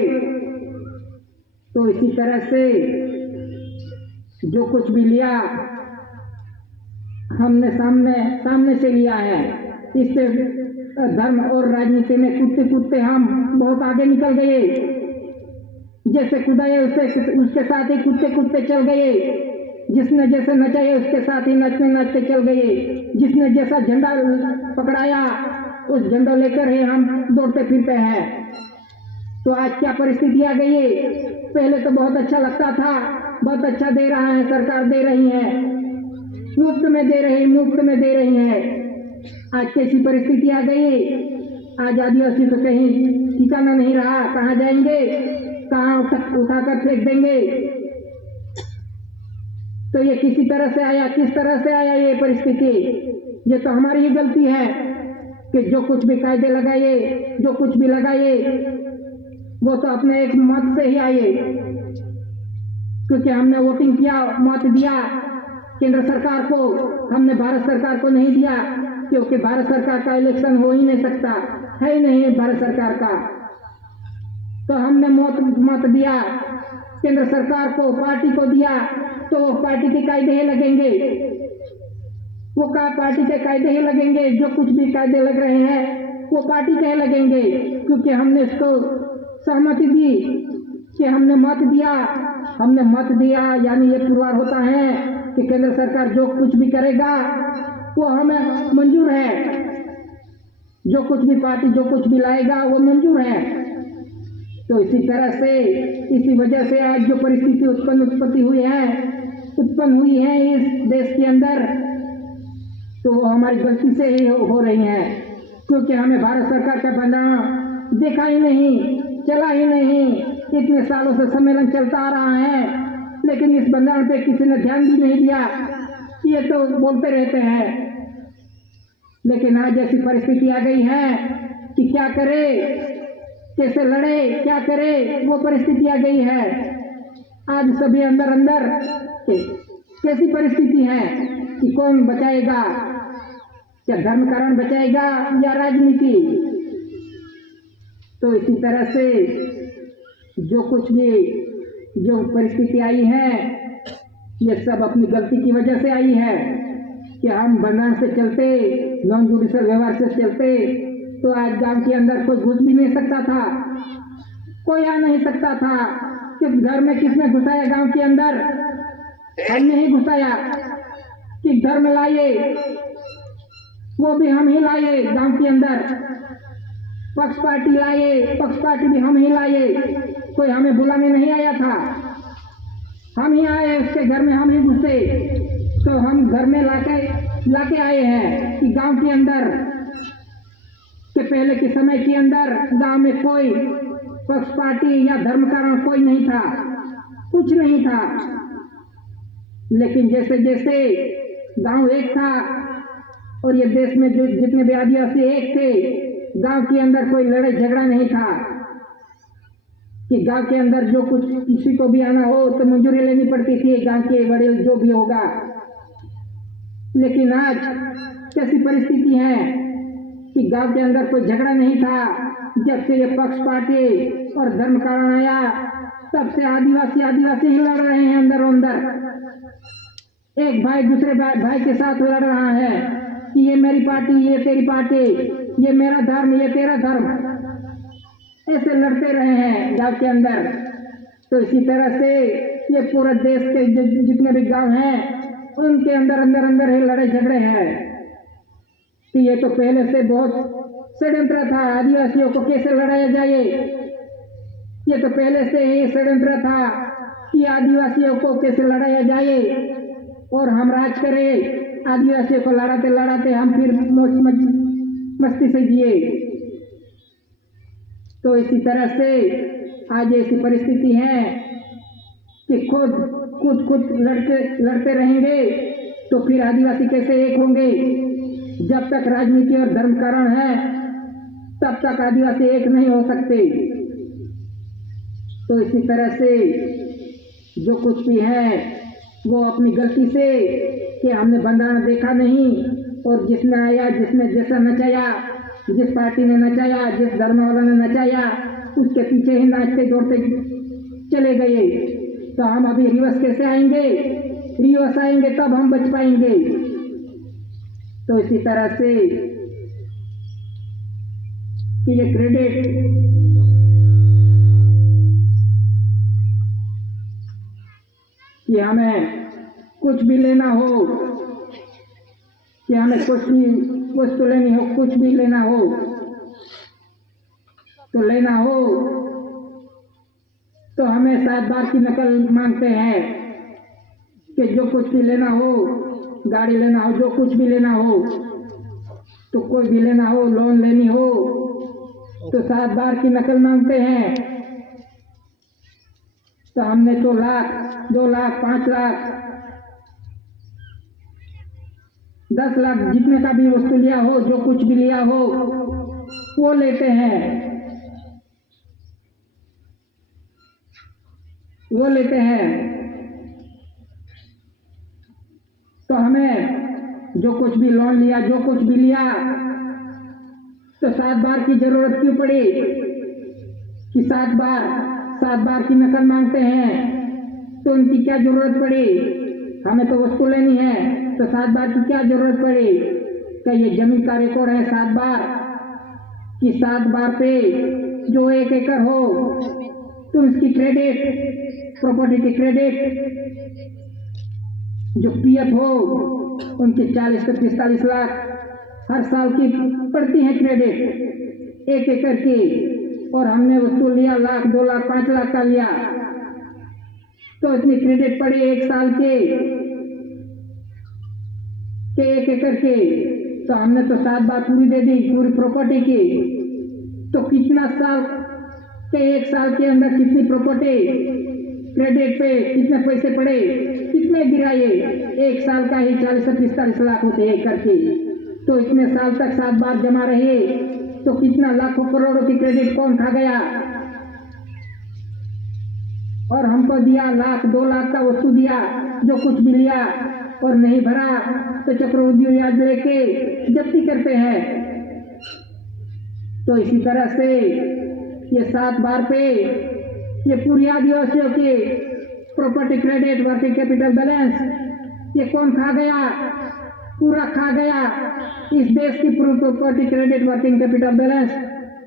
तो इसी तरह से जो कुछ भी लिया हमने सामने से लिया है। इससे धर्म और राजनीति में कूदते हम बहुत आगे निकल गए। जैसे कूदाए उसके साथ ही कूदते चल गए। जिसने जैसे नचाए उसके साथ ही नाचते चल गए। जिसने जैसा झंडा पकड़ाया उस झंडा लेकर ही हम दौड़ते फिरते हैं। तो आज क्या परिस्थिति आ गई है? पहले तो बहुत अच्छा लगता था, बहुत अच्छा दे रहा है सरकार, दे रही है, मुफ्त में दे रही है। आज कैसी परिस्थिति आ गई? आज आदिवासी तो कहीं ठिकाना नहीं रहा। कहाँ जाएंगे? कहाँ उठाकर फेंक देंगे? तो ये किसी तरह से आया, किस तरह से आया ये परिस्थिति? ये तो हमारी ही गलती है कि जो कुछ भी कायदे लगाए, जो कुछ भी लगाए, वो तो अपने एक मत से ही आए, क्योंकि हमने वोटिंग किया, मत दिया केंद्र सरकार को, हमने भारत सरकार को नहीं दिया, क्योंकि भारत सरकार का इलेक्शन हो ही नहीं सकता, है ही नहीं भारत सरकार का। तो हमने मत दिया केंद्र सरकार को, पार्टी को दिया, तो वो पार्टी के कायदे ही लगेंगे, वो पार्टी के कायदे ही लगेंगे। जो कुछ भी कायदे लग रहे हैं वो पार्टी के ही लगेंगे, क्योंकि हमने इसको सहमति दी कि हमने मत दिया, यानी ये पुरवार होता है कि केंद्र सरकार जो कुछ भी करेगा वो हमें मंजूर है, जो कुछ भी पार्टी जो कुछ भी लाएगा वो मंजूर है। तो इसी तरह से, इसी वजह से आज जो परिस्थिति उत्पन्न हुई है इस देश के अंदर, तो वो हमारी गलती से ही हो रही है, क्योंकि हमें भारत सरकार का बंधारण देखा ही नहीं, चला ही नहीं। इतने सालों से सम्मेलन चलता आ रहा है, लेकिन इस बंधारण पे किसी ने ध्यान भी नहीं दिया। ये तो बोलते रहते हैं, लेकिन आज ऐसी परिस्थिति आ गई है कि क्या करे, कैसे लड़े, क्या करे, वो परिस्थिति आ गई है। आज सभी अंदर कैसी परिस्थिति है कि कौन बचाएगा, क्या धर्म कारण बचाएगा या राजनीति। तो इसी तरह से जो कुछ भी जो परिस्थिति आई है, ये सब अपनी गलती की वजह से आई है कि हम बंधारण से चलते, नॉन जुडिशियल व्यवहार से चलते, तो आज गांव के अंदर कोई घुस भी नहीं सकता था, कोई आ नहीं सकता था। किस घर में किसने घुसाया गांव के अंदर? हमने ही घुसाया। कि धर्म लाए, वो भी हम ही लाए गांव के अंदर। पक्ष पार्टी लाए, पक्ष पार्टी भी हम ही लाए, कोई हमें बुलाने नहीं आया था, हम ही आए, उसके घर में हम ही घुसे। तो हम घर में लाके आए हैं कि गांव के अंदर के पहले के समय के अंदर गांव में कोई पक्ष पार्टी या धर्म कारण कोई नहीं था, कुछ नहीं था। लेकिन जैसे जैसे गांव एक था और ये देश में जो जितने भी आदिवासी एक थे, गांव के अंदर कोई लड़ाई झगड़ा नहीं था कि गांव के अंदर जो कुछ किसी को भी आना हो तो मंजूरी लेनी पड़ती थी गांव के बड़े जो भी होगा। लेकिन आज कैसी परिस्थिति है कि गांव के अंदर कोई झगड़ा नहीं था। जब से ये पक्ष पार्टी और धर्म कारण आया, तब से आदिवासी ही लड़ रहे हैं अंदर। एक भाई दूसरे भाई के साथ लड़ रहा है कि ये मेरी पार्टी, ये तेरी पार्टी, ये मेरा धर्म, ये तेरा धर्म, ऐसे लड़ते रहे हैं गांव के अंदर। तो इसी तरह से ये पूरे देश के जितने भी गांव हैं, उनके अंदर ही लड़ाई झगड़े हैं। कि ये तो पहले से बहुत षड्यंत्र था, आदिवासियों को कैसे लड़ाया जाए। ये तो पहले से ही षड्यंत्र था कि आदिवासियों को कैसे लड़ाया जाए और हम राज करें। आदिवासियों को लड़ाते लड़ाते हम फिर मस्ती से जिए। तो इसी तरह से आज ऐसी परिस्थिति है कि खुद लड़ते रहेंगे तो फिर आदिवासी कैसे एक होंगे। जब तक राजनीति और धर्म कारण है, तब तक आदिवासी एक नहीं हो सकते। तो इसी तरह से जो कुछ भी है वो अपनी गलती से कि हमने बंधारण देखा नहीं, और जिसने आया, जिसने जैसा नचाया, जिस पार्टी ने नचाया, जिस धर्म वाला ने नचाया, उसके पीछे ही नाचते दौड़ते चले गए। तो हम अभी रिवर्स कैसे आएंगे? रिवर्स आएंगे तब हम बच पाएंगे। तो इसी तरह से कि ये क्रेडिट कि हमें कुछ भी लेना हो, कि हमें कुछ भी वस्तु लेनी हो, कुछ भी लेना हो तो हमें 7 बार की नकल मांगते हैं। कि जो कुछ भी लेना हो, गाड़ी लेना हो, जो कुछ भी लेना हो, तो कोई भी लेना हो, लोन लेनी हो, तो 7 बार की नकल मांगते हैं। तो हमने तो लाख, 2 लाख, 5 लाख 10 लाख जितने का भी वस्तु लिया हो, जो कुछ भी लिया हो वो लेते हैं, वो लेते हैं। तो हमें जो कुछ भी लोन लिया, जो कुछ भी लिया, तो 7 बार की जरूरत क्यों पड़ी कि 7 बार की नकल मांगते हैं? तो उनकी क्या जरूरत पड़ी? हमें तो वस्तु लेनी है, तो 7 बार की क्या जरूरत पड़ी? क्या ये जमीन का रिकॉर्ड है 7 बार कि 7 बार पे जो 1 एकड़ हो तो उसकी क्रेडिट, प्रॉपर्टी की क्रेडिट जो पीएफ हो उनकी 40 से 45 लाख हर साल की पड़ती है क्रेडिट 1 एकड़ की। और हमने वस्तु लिया 1 लाख, 2 लाख, 5 लाख का लिया, तो इतनी क्रेडिट पड़ी 1 साल के 1 एकड़ के। तो हमने तो 7 बार पूरी दे दी पूरी प्रॉपर्टी की। तो कितना साल के 1 साल के अंदर कितनी प्रॉपर्टी क्रेडिट पे कितने पैसे पड़े, कितने गिराए? 1 साल का ही 40 से 45 लाख होते एक करके। तो इतने साल तक 7 बार जमा रहे तो कितना लाखों करोड़ों की क्रेडिट कौन खा गया? और हमको दिया 1 लाख, 2 लाख का वस्तु दिया, जो कुछ भी लिया और नहीं भरा तो चक्रवृद्धि ब्याज लेके जब्ती करते हैं। तो इसी तरह से ये 7 बार पे ये पूरी आदिवासियों की property credit, working capital balance ये कौन खा गया? पूरा खा गया। इस देश की पूरी property credit, working capital balance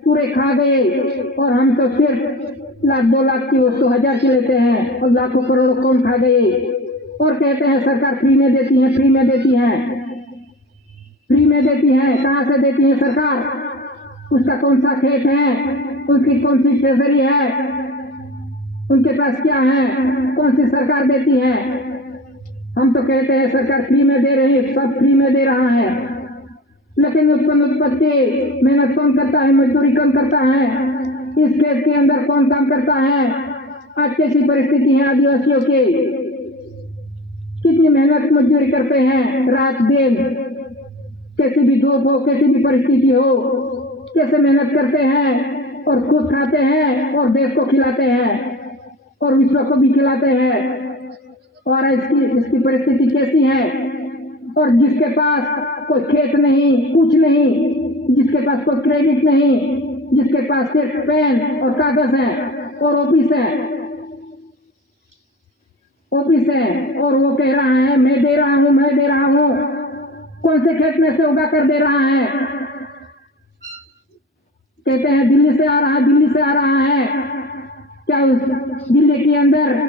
पूरे खा गए। और हम तो सिर्फ 1 लाख, 2 लाख की वस्तु 1000 की लेते हैं और लाखों करोड़ों कौन खा गए? और कहते हैं सरकार फ्री में देती है, फ्री में देती है, फ्री में देती है। कहाँ से देती है सरकार? उसका कौन सा खेत है, उसकी कौन सी ट्रेजरी है, उनके पास क्या है, कौन सी सरकार देती है? हम तो कहते हैं सरकार फ्री में दे रही है, सब फ्री में दे रहा है, लेकिन उत्पत्ति मेहनत कौन करता है, मजदूरी कौन करता है, इस खेत के अंदर कौन काम करता है? आज कैसी परिस्थिति है आदिवासियों की? कितनी मेहनत मजदूरी करते हैं रात दिन, कैसी भी धूप हो, कैसी भी परिस्थिति हो, कैसे मेहनत करते हैं और खुद खाते हैं और देश को खिलाते हैं और विश्व को भी खिलाते हैं। और इसकी परिस्थिति कैसी है? और जिसके पास कोई खेत नहीं, कुछ नहीं, जिसके पास कोई क्रेडिट नहीं, जिसके पास सिर्फ पेन और कागज है और ऑफिस है और वो कह रहा है मैं दे रहा हूं, मैं दे रहा हूं। कौन से खेत में से उगा कर दे रहा है? कहते हैं दिल्ली से आ रहा है, दिल्ली से आ रहा है। क्या उस दिल्ली के अंदर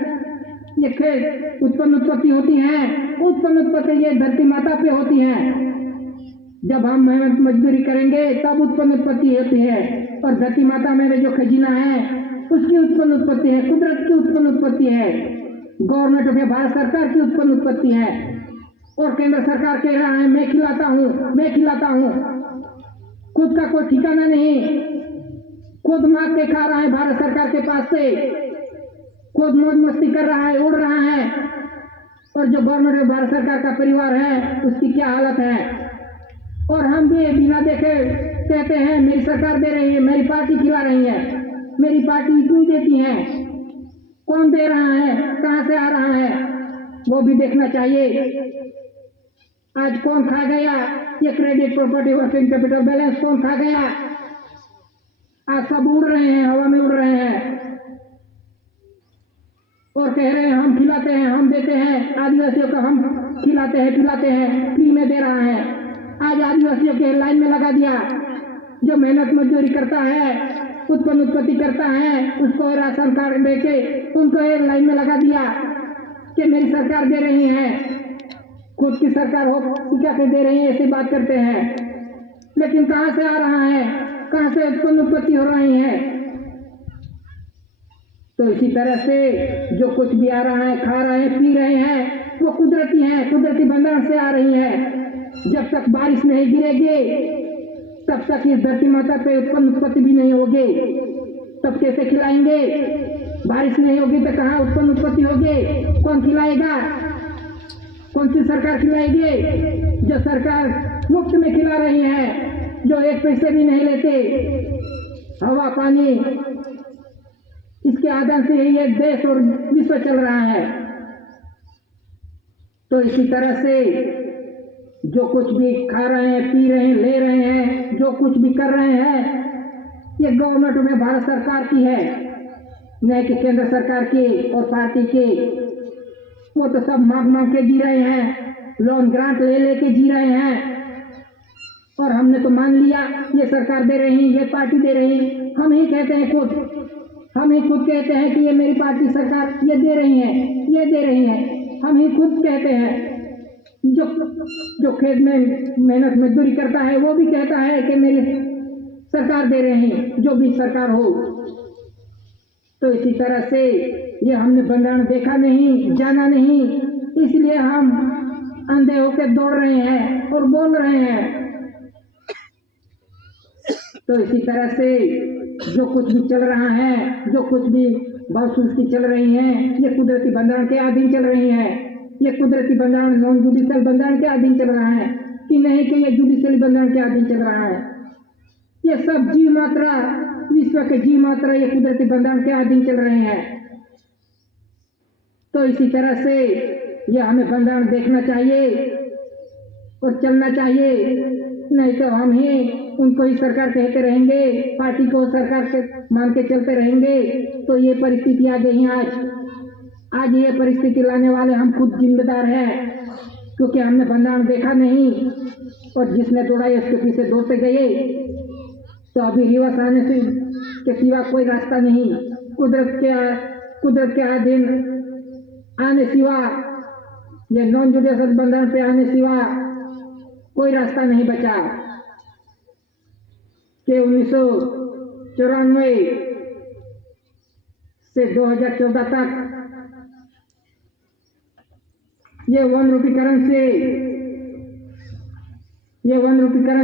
ये खेत उत्पत्ति होती है? उत्पत्ति ये धरती माता पे होती है। जब हम मेहनत मजदूरी करेंगे तब उत्पत्ति होती है। और धरती माता में जो खजीना है उसकी उत्पत्ति है, कुदरत की उत्पत्ति है, गवर्नमेंट ऑफ भारत सरकार की उत्पत्ति है। और केंद्र सरकार कह रहा है मैं खिलाता हूं, मैं खिलाता हूं। खुद का कोई ठिकाना नहीं, खुद मांग के खा रहा है भारत सरकार के पास से, खुद मौज मस्ती कर रहा है, उड़ रहा है। और जो गवर्नमेंट ऑफ भारत सरकार का परिवार है उसकी क्या हालत है? और हम भी बिना देखे कहते हैं मेरी सरकार दे रही है, मेरी पार्टी खिला रही है। मेरी पार्टी क्यों देती है? कौन दे रहा है, कहां से आ रहा है, वो भी देखना चाहिए। आज कौन खा गया ये credit, property, working capital balance? कौन खा गया? आज सब उड़ रहे हैं, हवा में उड़ रहे हैं और कह रहे हैं हम खिलाते हैं, हम देते हैं आदिवासियों को, हम खिलाते हैं, पिलाते हैं, फ्री में दे रहा है। आज आदिवासियों के लाइन में लगा दिया। जो मेहनत मजदूरी करता है, उत्पत्ति करता है, उसको राशन कार्ड देके उनको लाइन में लगा दिया कि मेरी सरकार दे रही है। खुद की सरकार हो क्या के दे रही है, ऐसी बात करते हैं। लेकिन कहां से आ रहा है, कहां से उत्पत्ति हो रही है? तो इसी तरह से जो कुछ भी आ रहा है, खा रहे हैं, पी रहे हैं, वो कुदरती है, कुदरती भंडार से आ रही है। जब तक बारिश नहीं गिरेगी तब तक इस धरती माता पे उत्पत्ति भी नहीं होगी। तब कैसे खिलाएंगे? बारिश नहीं होगी तो कहाँ उत्पत्ति होगी? कौन खिलाएगा? कौन सी सरकार खिलाएगी? जो सरकार मुफ्त में खिला रही है, जो एक पैसे भी नहीं लेते, हवा पानी इसके आधार से ये देश और विश्व चल रहा है। तो इसी तरह से जो कुछ भी खा रहे हैं, पी रहे हैं, ले रहे हैं, जो कुछ भी कर रहे हैं, ये गवर्नमेंट में भारत सरकार की है, न कि केंद्र सरकार की और पार्टी की। वो तो सब मांग मांग के जी रहे हैं, लोन ग्रांट ले लेके जी रहे हैं, और हमने तो मान लिया ये सरकार दे रही, ये पार्टी दे रही। हम ही कहते हैं हम ही खुद कहते हैं कि ये मेरी पार्टी सरकार ये दे रही है, ये दे रही है। हम ही खुद कहते हैं। जो खेत में मेहनत मजदूरी करता है वो भी कहता है कि मेरी सरकार दे रहे हैं, जो भी सरकार हो। तो इसी तरह से ये हमने बंगाल देखा नहीं, जाना नहीं, इसलिए हम अंधे होकर दौड़ रहे हैं और बोल रहे हैं। तो इसी तरह से जो कुछ भी चल रहा है, जो कुछ भी बावसूसी चल रही है, ये कुदरती बंधारण के अधीन चल रही है। ये कुदरती बंधारण नॉन जुडिशियल बंधारण के अधीन चल रहा है कि नहीं कि ये जुडिशियल बंधारण के अधीन चल रहा है। ये सब जीव मात्रा, विश्व के जीव मात्रा ये कुदरती बंधारण के अधीन चल रहे हैं। तो इसी तरह से ये हमें बंधारण देखना चाहिए और चलना चाहिए, नहीं तो हम ही उनको ही सरकार कहते रहेंगे, पार्टी को सरकार मान के चलते रहेंगे। तो ये परिस्थिति आ गई है आज ये परिस्थिति लाने वाले हम खुद जिम्मेदार हैं, क्योंकि हमने बंधारण देखा नहीं, और जिसने दौड़ा इसके पीछे दौड़ते गए। तो अभी रिवर्स आने से के सिवा कोई रास्ता नहीं, कुदरत के अधीन आने सिवा, ये नॉन जुडिशियल बंधारण पे आने सिवा कोई रास्ता नहीं बचा। कि 1994 से 2014 तक ये वन रुपीकरण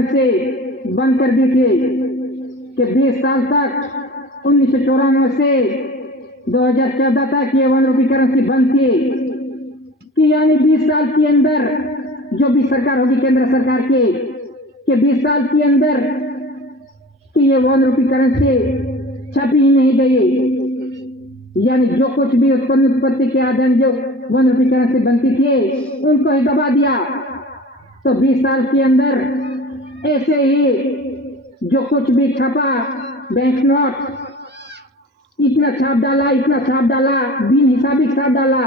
से बंद कर दी थी कि 20 साल तक 1994 से 2014 तक ये वन रुपीकरण से बंद थी, कि यानी 20 साल के अंदर जो भी सरकार होगी केंद्र सरकार की, कि 20 साल के अंदर कि ये वन रुपीकरण से छपी ही नहीं गई। यानी जो कुछ भी उत्पत्ति के आधार जो वन रुपीकरण से बनती थी उनको ही दबा दिया। तो 20 साल के अंदर ऐसे ही जो कुछ भी छपा, बैंक नोट इतना छाप डाला, बिन हिसाबी छाप डाला,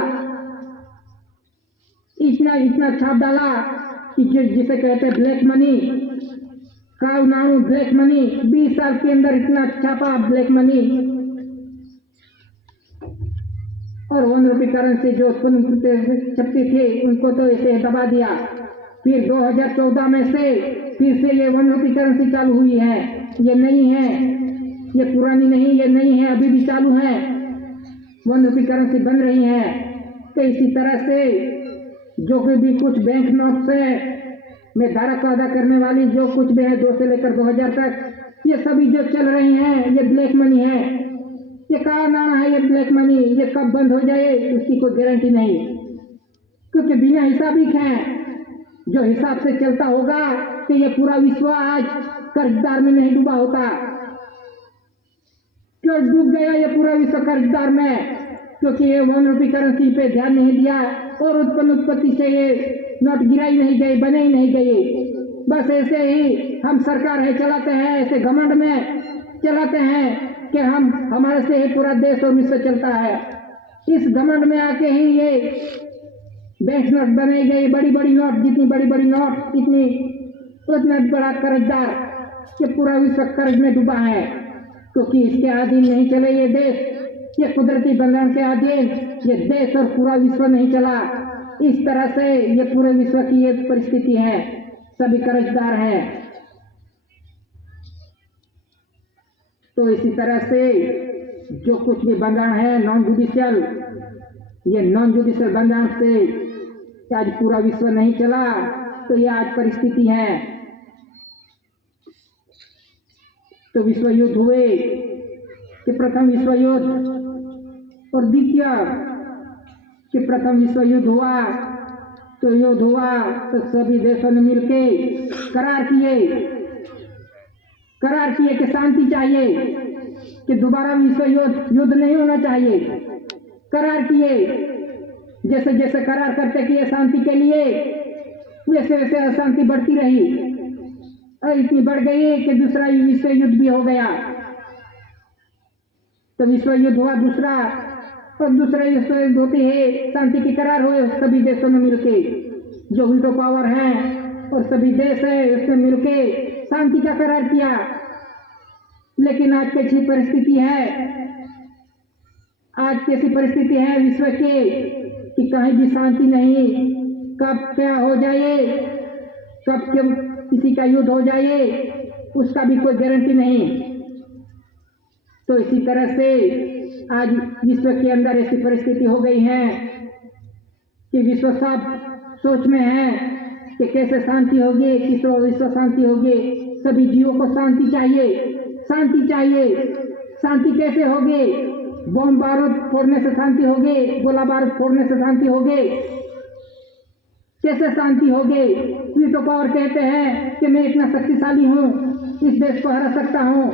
इतना छाप डाला कि जिसे कहते हैं ब्लैक मनी, कावनाणु ब्लैक मनी। 20 साल के अंदर इतना छापा ब्लैक मनी, और वन रुपीकरण से जो उत्पन्न छपती थी उनको तो ऐसे दबा दिया। फिर 2014 में से फिर से ये वन रुपीकरण से चालू हुई है। ये नहीं है, ये पुरानी नहीं, ये नहीं है, अभी भी चालू है, वन रुपीकरण से बन रही है। तो इसी तरह से जो भी कुछ बैंक नोट से में धारा का अदा करने वाली जो कुछ भी है 2 से लेकर 2000 तक, ये सभी जो चल रही हैं ये ब्लैक मनी है। ये कहाँ नाना है ये ब्लैक मनी, ये कब बंद हो जाए उसकी कोई गारंटी नहीं, क्योंकि बिना हिसाबिक है। जो हिसाब से चलता होगा कि ये पूरा विश्व आज कर्जदार में नहीं डूबा होता। क्यों डूब गया ये पूरा विश्व कर्जदार में? क्योंकि ये वन रुपीकरण पे ध्यान नहीं दिया और उत्पत्ति से ये नोट गिराई नहीं गई, बने ही नहीं गई। बस ऐसे ही हम सरकार है चलाते हैं, ऐसे घमंड में चलाते हैं कि हमारे से ही पूरा देश और विश्व चलता है। इस घमंड में आके ही ये बैंक नोट बनाई गई, बड़ी बड़ी नोट, जितनी बड़ी बड़ी नोट इतनी उतना बड़ा कर्जदार, ये पूरा विश्व कर्ज में डूबा है। क्योंकि इसके अधीन नहीं चले ये देश, ये कुदरती बंधारण के अधीन ये देश और पूरा विश्व नहीं चला। इस तरह से ये पूरे विश्व की ये परिस्थिति है, सभी कर्जदार हैं। तो इसी तरह से जो कुछ भी बंधारण है नॉन जुडिशियल, ये नॉन जुडिशियल बंधारण से आज पूरा विश्व नहीं चला। तो ये आज परिस्थिति है। तो विश्व युद्ध हुए कि प्रथम विश्व युद्ध और द्वितीय कि प्रथम विश्व युद्ध हुआ तो युद्ध हुआ तो सभी देशों ने मिलके करार किए कि शांति चाहिए, कि दोबारा विश्व युद्ध नहीं होना चाहिए। करार किए, जैसे जैसे करार करते किए शांति के लिए, वैसे वैसे अशांति बढ़ती रही और इतनी बढ़ गई कि दूसरा विश्व युद्ध भी हो गया। तो विश्व युद्ध हुआ दूसरा, और दूसरा विश्व युद्ध होते है शांति के करार हुए सभी देशों ने मिलके, जो वीटो पावर है और सभी देश है उसने मिलके शांति का करार किया। लेकिन आज कैसी परिस्थिति है, आज कैसी परिस्थिति है विश्व की कि कहीं भी शांति नहीं, कब क्या हो जाए, कब किसी का युद्ध हो जाए उसका भी कोई गारंटी नहीं। तो इसी तरह से आज विश्व के अंदर ऐसी परिस्थिति हो गई है कि विश्व सब सोच में है कि कैसे शांति होगी, किस विश्व शांति होगी। सभी जीवों को शांति चाहिए, शांति चाहिए। शांति कैसे होगी? बम बारूद फोड़ने से शांति होगी, गोला बारूद फोड़ने से शांति होगी? कैसे शांति होगी? वीटो पावर कहते हैं कि मैं इतना शक्तिशाली हूँ, इस देश को हरा सकता हूँ,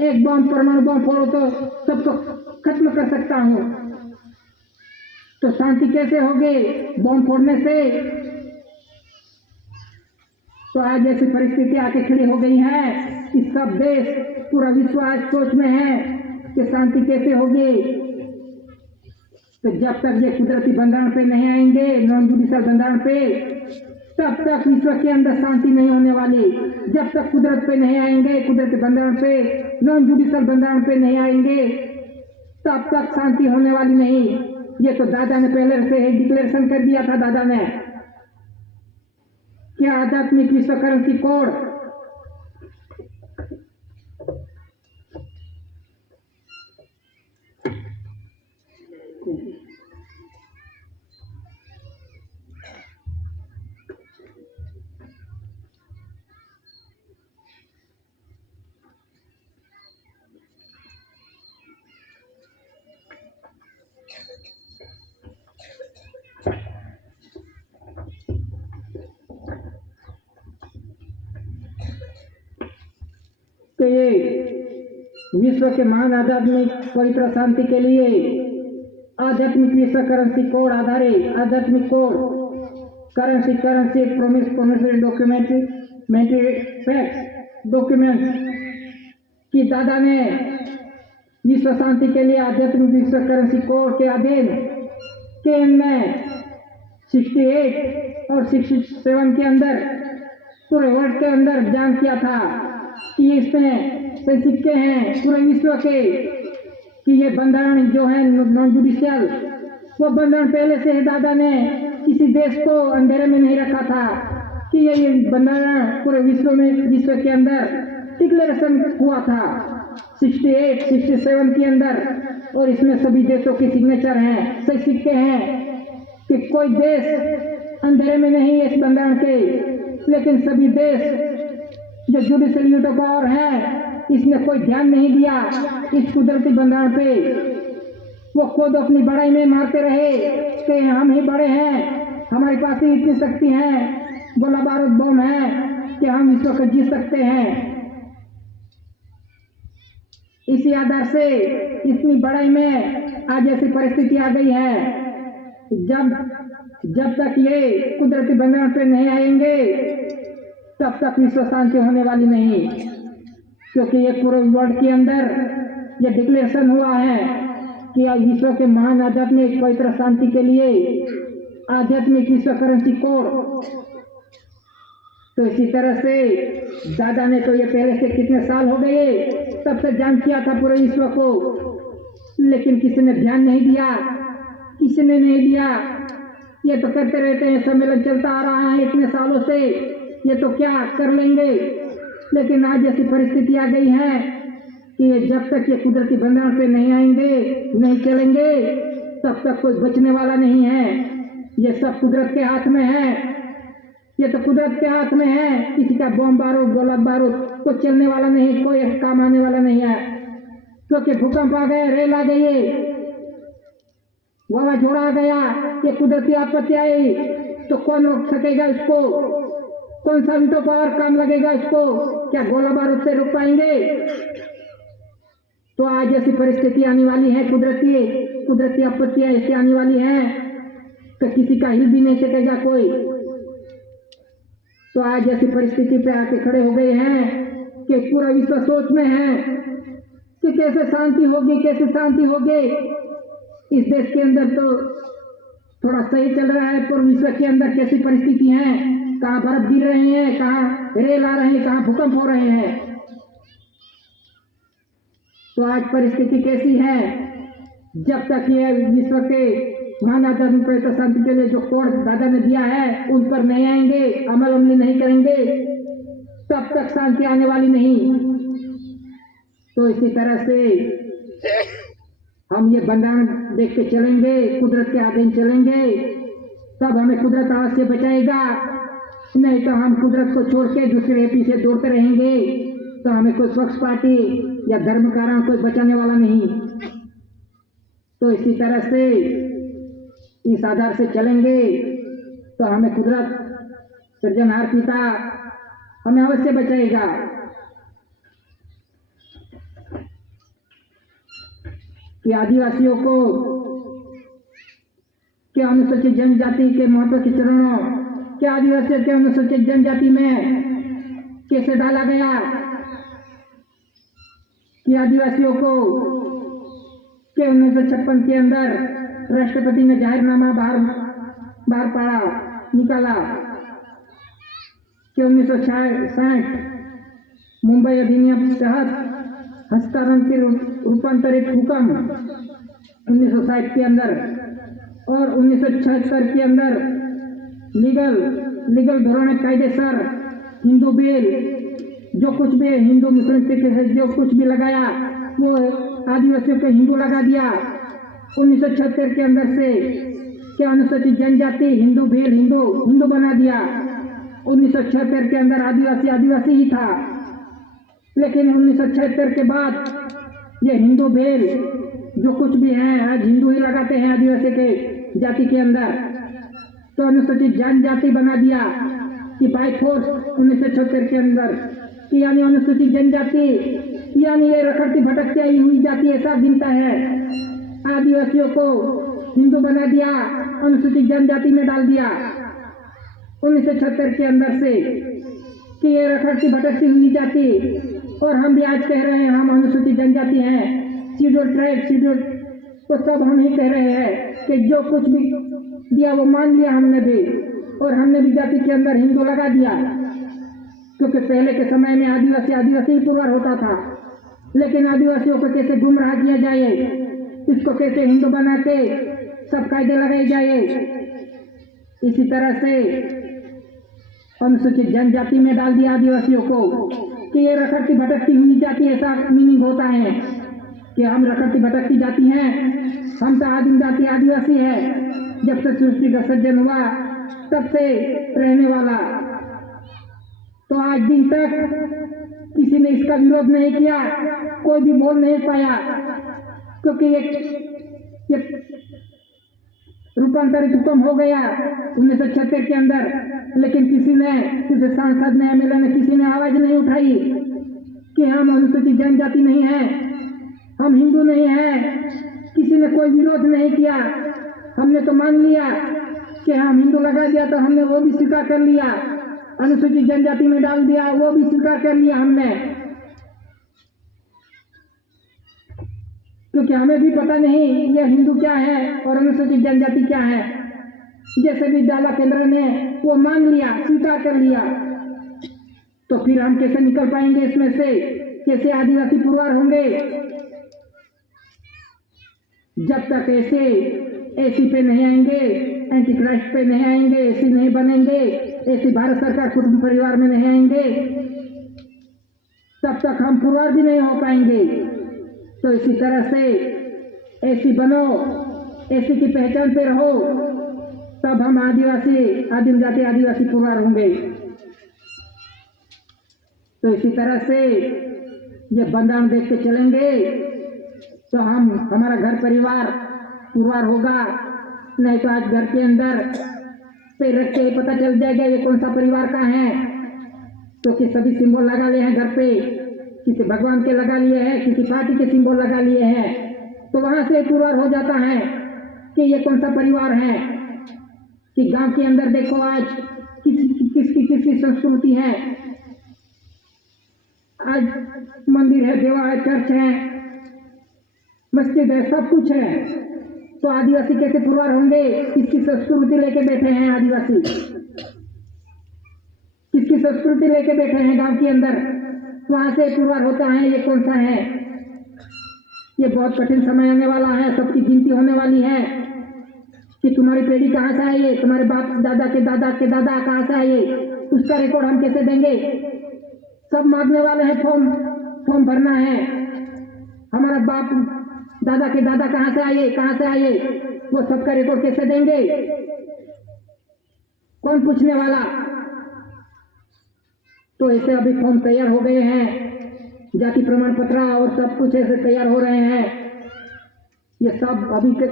एक बम परमाणु बम फोड़ो तो सबको खत्म कर सकता हूँ। तो शांति कैसे होगी बम फोड़ने से? तो आज ऐसी परिस्थिति आके खड़ी हो गई है कि सब देश, पूरा विश्व आज सोच में है कि शांति कैसे होगी। तो जब तक ये कुदरती बंधारण पे नहीं आएंगे, नॉन जुडिशियल बंधारण पे, तब तक विश्व के अंदर शांति नहीं होने वाली। जब तक कुदरत पे नहीं आएंगे, कुदरती बंधारण पे, नॉन जुडिशियल बंधारण पे नहीं आएंगे, तब तक शांति होने वाली नहीं। ये तो दादा ने पहले से ही डिक्लेरेशन कर दिया था। दादा ने क्या आध्यात्मिक विश्व करेंसी कोड तो ये विश्व के महान आध्यात्मिक पवित्र शांति के लिए आध्यात्मिक विश्व करेंसी कोड आधारित आध्यात्मिक कोड करेंसी प्रोमिसरी डॉक्यूमेंट्स की दादा ने विश्व शांति के लिए आध्यात्मिक विश्व करेंसी कोड के अधीन के में 68 और 67 के अंदर पूरे वर्ल्ड के अंदर जान किया था कि इसमें से सिक्के हैं पूरे विश्व के कि ये बंधारण जो है नॉन जुडिशियल, वो बंधारण पहले से ही दादा ने किसी देश को अंधेरे में नहीं रखा था कि ये बंधारण पूरे विश्व के अंदर डिक्लेरेशन हुआ था 68, 67 के अंदर। और इसमें सभी देशों के सिग्नेचर हैं, सही सिक्के हैं कि कोई देश अंधेरे में नहीं है इस बंधारण के। लेकिन सभी देश जो जुडिशियल वीटो पावर है, इसने कोई ध्यान नहीं दिया इस कुदरती बंधारण पे। वो खुद अपनी बड़ाई में मारते रहे कि हम ही बड़े हैं, हमारे पास ही इतनी शक्ति है, गोला बारूद बम है कि हम विश्व को जीत सकते हैं। इसी आधार से इतनी बड़ाई में आज ऐसी परिस्थिति आ गई है। जब तक ये कुदरती बंधारण पे नहीं आएंगे, तब तक विश्व शांति होने वाली नहीं। क्योंकि ये पूरे वर्ल्ड के अंदर ये डिक्लेरेशन हुआ है कि विश्व के महान आध्यात्मिक पवित्र शांति के लिए आध्यात्मिक विश्व करेंसी कोड। तो इसी तरह से दादा ने तो ये पहले से कितने साल हो गए तब से जान किया था पूरे विश्व को, लेकिन किसी ने ध्यान नहीं दिया, किसी ने नहीं दिया। ये तो करते रहते हैं, सम्मेलन चलता आ रहा है इतने सालों से, ये तो क्या कर लेंगे। लेकिन आज ऐसी परिस्थिति आ गई है कि जब तक ये कुदरती बंधारण पे नहीं आएंगे, नहीं चलेंगे, तब तक कोई बचने वाला नहीं है। ये सब कुदरत के हाथ में है, ये तो कुदरत के हाथ में है। किसी का बम बारूद गोला बारूद कोई चलने वाला नहीं, कोई काम आने वाला नहीं है। क्योंकि भूकंप आ गए, रेल आ गई, वावाझोड़ा आ गया, ये कुदरती आपत्ति आई, तो कौन रोक सकेगा इसको? कौन सा वीटो पावर काम लगेगा इसको? क्या गोला बारूद से रोक पाएंगे? तो आज ऐसी परिस्थिति आने वाली है, कुदरती आपत्तियां ऐसी आने वाली हैं तो किसी का हिल भी नहीं सकेगा कोई। तो आज ऐसी परिस्थिति पे आके खड़े हो गए हैं कि पूरा विश्व सोच में है कि कैसे शांति होगी, कैसे शांति होगी। इस देश के अंदर तो थोड़ा सही चल रहा है, पर विश्व के अंदर कैसी परिस्थिति है, कहाँ बर्फ गिर रहे हैं, कहाँ रेल आ रहे हैं, कहाँ भूकंप हो रहे हैं। तो आज परिस्थिति कैसी है? जब तक ये विश्व के मानव प्रयत्न शांति के लिए जो कोड दादा ने दिया है उन पर नहीं आएंगे, अमल नहीं करेंगे, तब तक शांति आने वाली नहीं। तो इसी तरह से हम ये बंधन देख के चलेंगे, कुदरत के अधीन चलेंगे, तब हमें कुदरत अवश्य बचाएगा। नहीं तो हम कुदरत को छोड़ के दूसरे पीछे दौड़ते रहेंगे तो हमें कोई स्वच्छ पार्टी या धर्म कारण कोई बचाने वाला नहीं। तो इसी तरह से इस आधार से चलेंगे तो हमें कुदरत सृजनहार पिता हमें अवश्य बचाएगा। कि आदिवासियों को के अनुसूचित जनजाति के महत्व के चरणों के आदिवासियों के अनुसूचित जनजाति में कैसे डाला गया कि आदिवासियों को के 1956 के अंदर राष्ट्रपति ने जाहिरनामा बाहर पाड़ा निकाला कि 1960 मुंबई अधिनियम के तहत हस्तांतरित रूपांतरित हुक्म 1960 के अंदर और 1976 के अंदर लीगल धोरण कायदेसर हिंदू बिल जो कुछ भी हिंदू मुस्लिम से जो कुछ भी लगाया वो आदिवासियों को हिंदू लगा दिया। 1976 के अंदर से क्या अनुसूचित जनजाति हिंदू बिल हिंदू बना दिया। 1976 के अंदर आदिवासी ही था, लेकिन 1976 के बाद ये हिंदू भेल जो कुछ भी है आज हिंदू ही लगाते हैं आदिवासी के जाति के अंदर। तो अनुसूचित जनजाति बना दिया कि बाय फोर्स 1976 के अंदर कि यानी अनुसूचित जनजाति यानी ये रखड़ती भटकती आई हुई जाति ऐसा गिनता है। आदिवासियों को हिंदू बना दिया, अनुसूचित जनजाति में डाल दिया 1976 के अंदर से कि ये रखड़ती भटकती हुई जाति। और हम भी आज कह रहे हैं हम अनुसूचित जनजाति हैं, शेड्यूल ट्राइब शेड्यूल तो सब हम ही कह रहे हैं कि जो कुछ भी दिया वो मान लिया हमने भी, और हमने भी जाति के अंदर हिंदू लगा दिया। क्योंकि पहले के समय में आदिवासी ही पुरवार होता था, लेकिन आदिवासियों को कैसे गुमराह किया जाए, इसको कैसे हिंदू बना के सब कायदे लगाए जाए। इसी तरह से अनुसूचित जनजाति में डाल दिया आदिवासियों को कि ये रखड़ती भटकती हुई जाति, ऐसा मीनिंग होता है कि हम रखड़ती भटकती जाति हैं, हम तो आदिम जाति आदिवासी है, जब से सृष्टि का सृजन हुआ तब से रहने वाला। तो आज दिन तक किसी ने इसका विरोध नहीं किया, कोई भी बोल नहीं पाया, क्योंकि ये रूपांतरित हुक्म हो गया 1976 के अंदर। लेकिन किसी सांसद ने एमएलए ने किसी ने आवाज नहीं उठाई कि हम अनुसूचित जनजाति नहीं है, हम हिंदू नहीं है। किसी ने कोई विरोध नहीं किया, हमने तो मान लिया कि हम हिंदू लगा दिया तो हमने वो भी स्वीकार कर लिया, अनुसूचित जनजाति में डाल दिया वो भी स्वीकार कर लिया हमने। क्योंकि हमें भी पता नहीं ये हिंदू क्या है और अनुसूचित जनजाति क्या है। जैसे भी डाला केंद्र ने वो मान लिया, स्वीकार कर लिया, तो फिर हम कैसे निकल पाएंगे इसमें से, कैसे आदिवासी पुरवार होंगे। जब तक ऐसी पे नहीं आएंगे, एंटी क्राइस्ट पे नहीं आएंगे, ऐसी नहीं बनेंगे, ऐसी भारत सरकार कुटुंब परिवार में नहीं आएंगे, तब तक हम पुरवार भी नहीं हो पाएंगे। तो इसी तरह से ऐसी बनो, ऐसी की पहचान पे रहो, तब हम आदिम जाति आदिवासी पुरवार होंगे। तो इसी तरह से ये बंधन देख के चलेंगे तो हमारा घर परिवार पुरवार होगा। नहीं तो आज घर के अंदर पे रख के पता चल जाएगा ये कौन सा परिवार का है। तो कि सभी सिंबल लगा लिए हैं घर पे, किसी भगवान के लगा लिए हैं, किसी पार्टी के सिंबल लगा लिए हैं, तो वहां से पुरवार हो जाता है कि ये कौन सा परिवार है। कि गांव के अंदर देखो आज किसकी संस्कृति है। आज मंदिर है, देवा है, चर्च है, मस्जिद है, सब कुछ है, तो आदिवासी कैसे पुरवार होंगे? किसकी संस्कृति लेके बैठे हैं आदिवासी? किसकी संस्कृति लेके बैठे हैं गांव के अंदर? वहां से पुरवार होता है ये कौन सा है। ये बहुत कठिन समय आने वाला है, सबकी गिनती होने वाली है कि तुम्हारी पीढ़ी कहाँ से आई है, तुम्हारे बाप दादा के दादा के दादा कहाँ से आई है, उसका रिकॉर्ड हम कैसे देंगे? सब मांगने वाले हैं, फॉर्म भरना है। हमारा बाप दादा के दादा कहाँ से आए, कहाँ से आए, वो सबका रिकॉर्ड कैसे देंगे? कौन पूछने वाला? तो ऐसे अभी फॉर्म तैयार हो गए हैं, जाति प्रमाण पत्र और सब कुछ ऐसे तैयार हो रहे हैं। ये सब अभी के,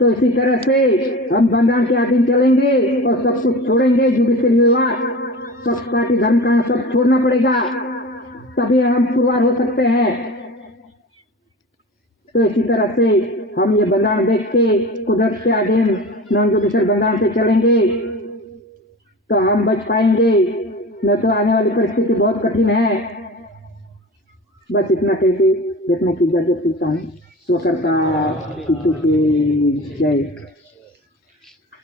तो इसी तरह से हम बंधारण के अधीन चलेंगे और सब कुछ छोड़ेंगे। जुडिशियल विवाद, पक्ष पार्टी धर्म का सब छोड़ना पड़ेगा, तभी हम पुरवार हो सकते हैं। तो इसी तरह से हम ये बंधारण देख के कुदरत के अधीन नॉन जुडिशियल बंधारण पे चलेंगे तो हम बच पाएंगे, न तो आने वाली परिस्थिति बहुत कठिन है। बस इतना कह के देखने की इजाजत देता हूँ। स्वकर्ता की जय।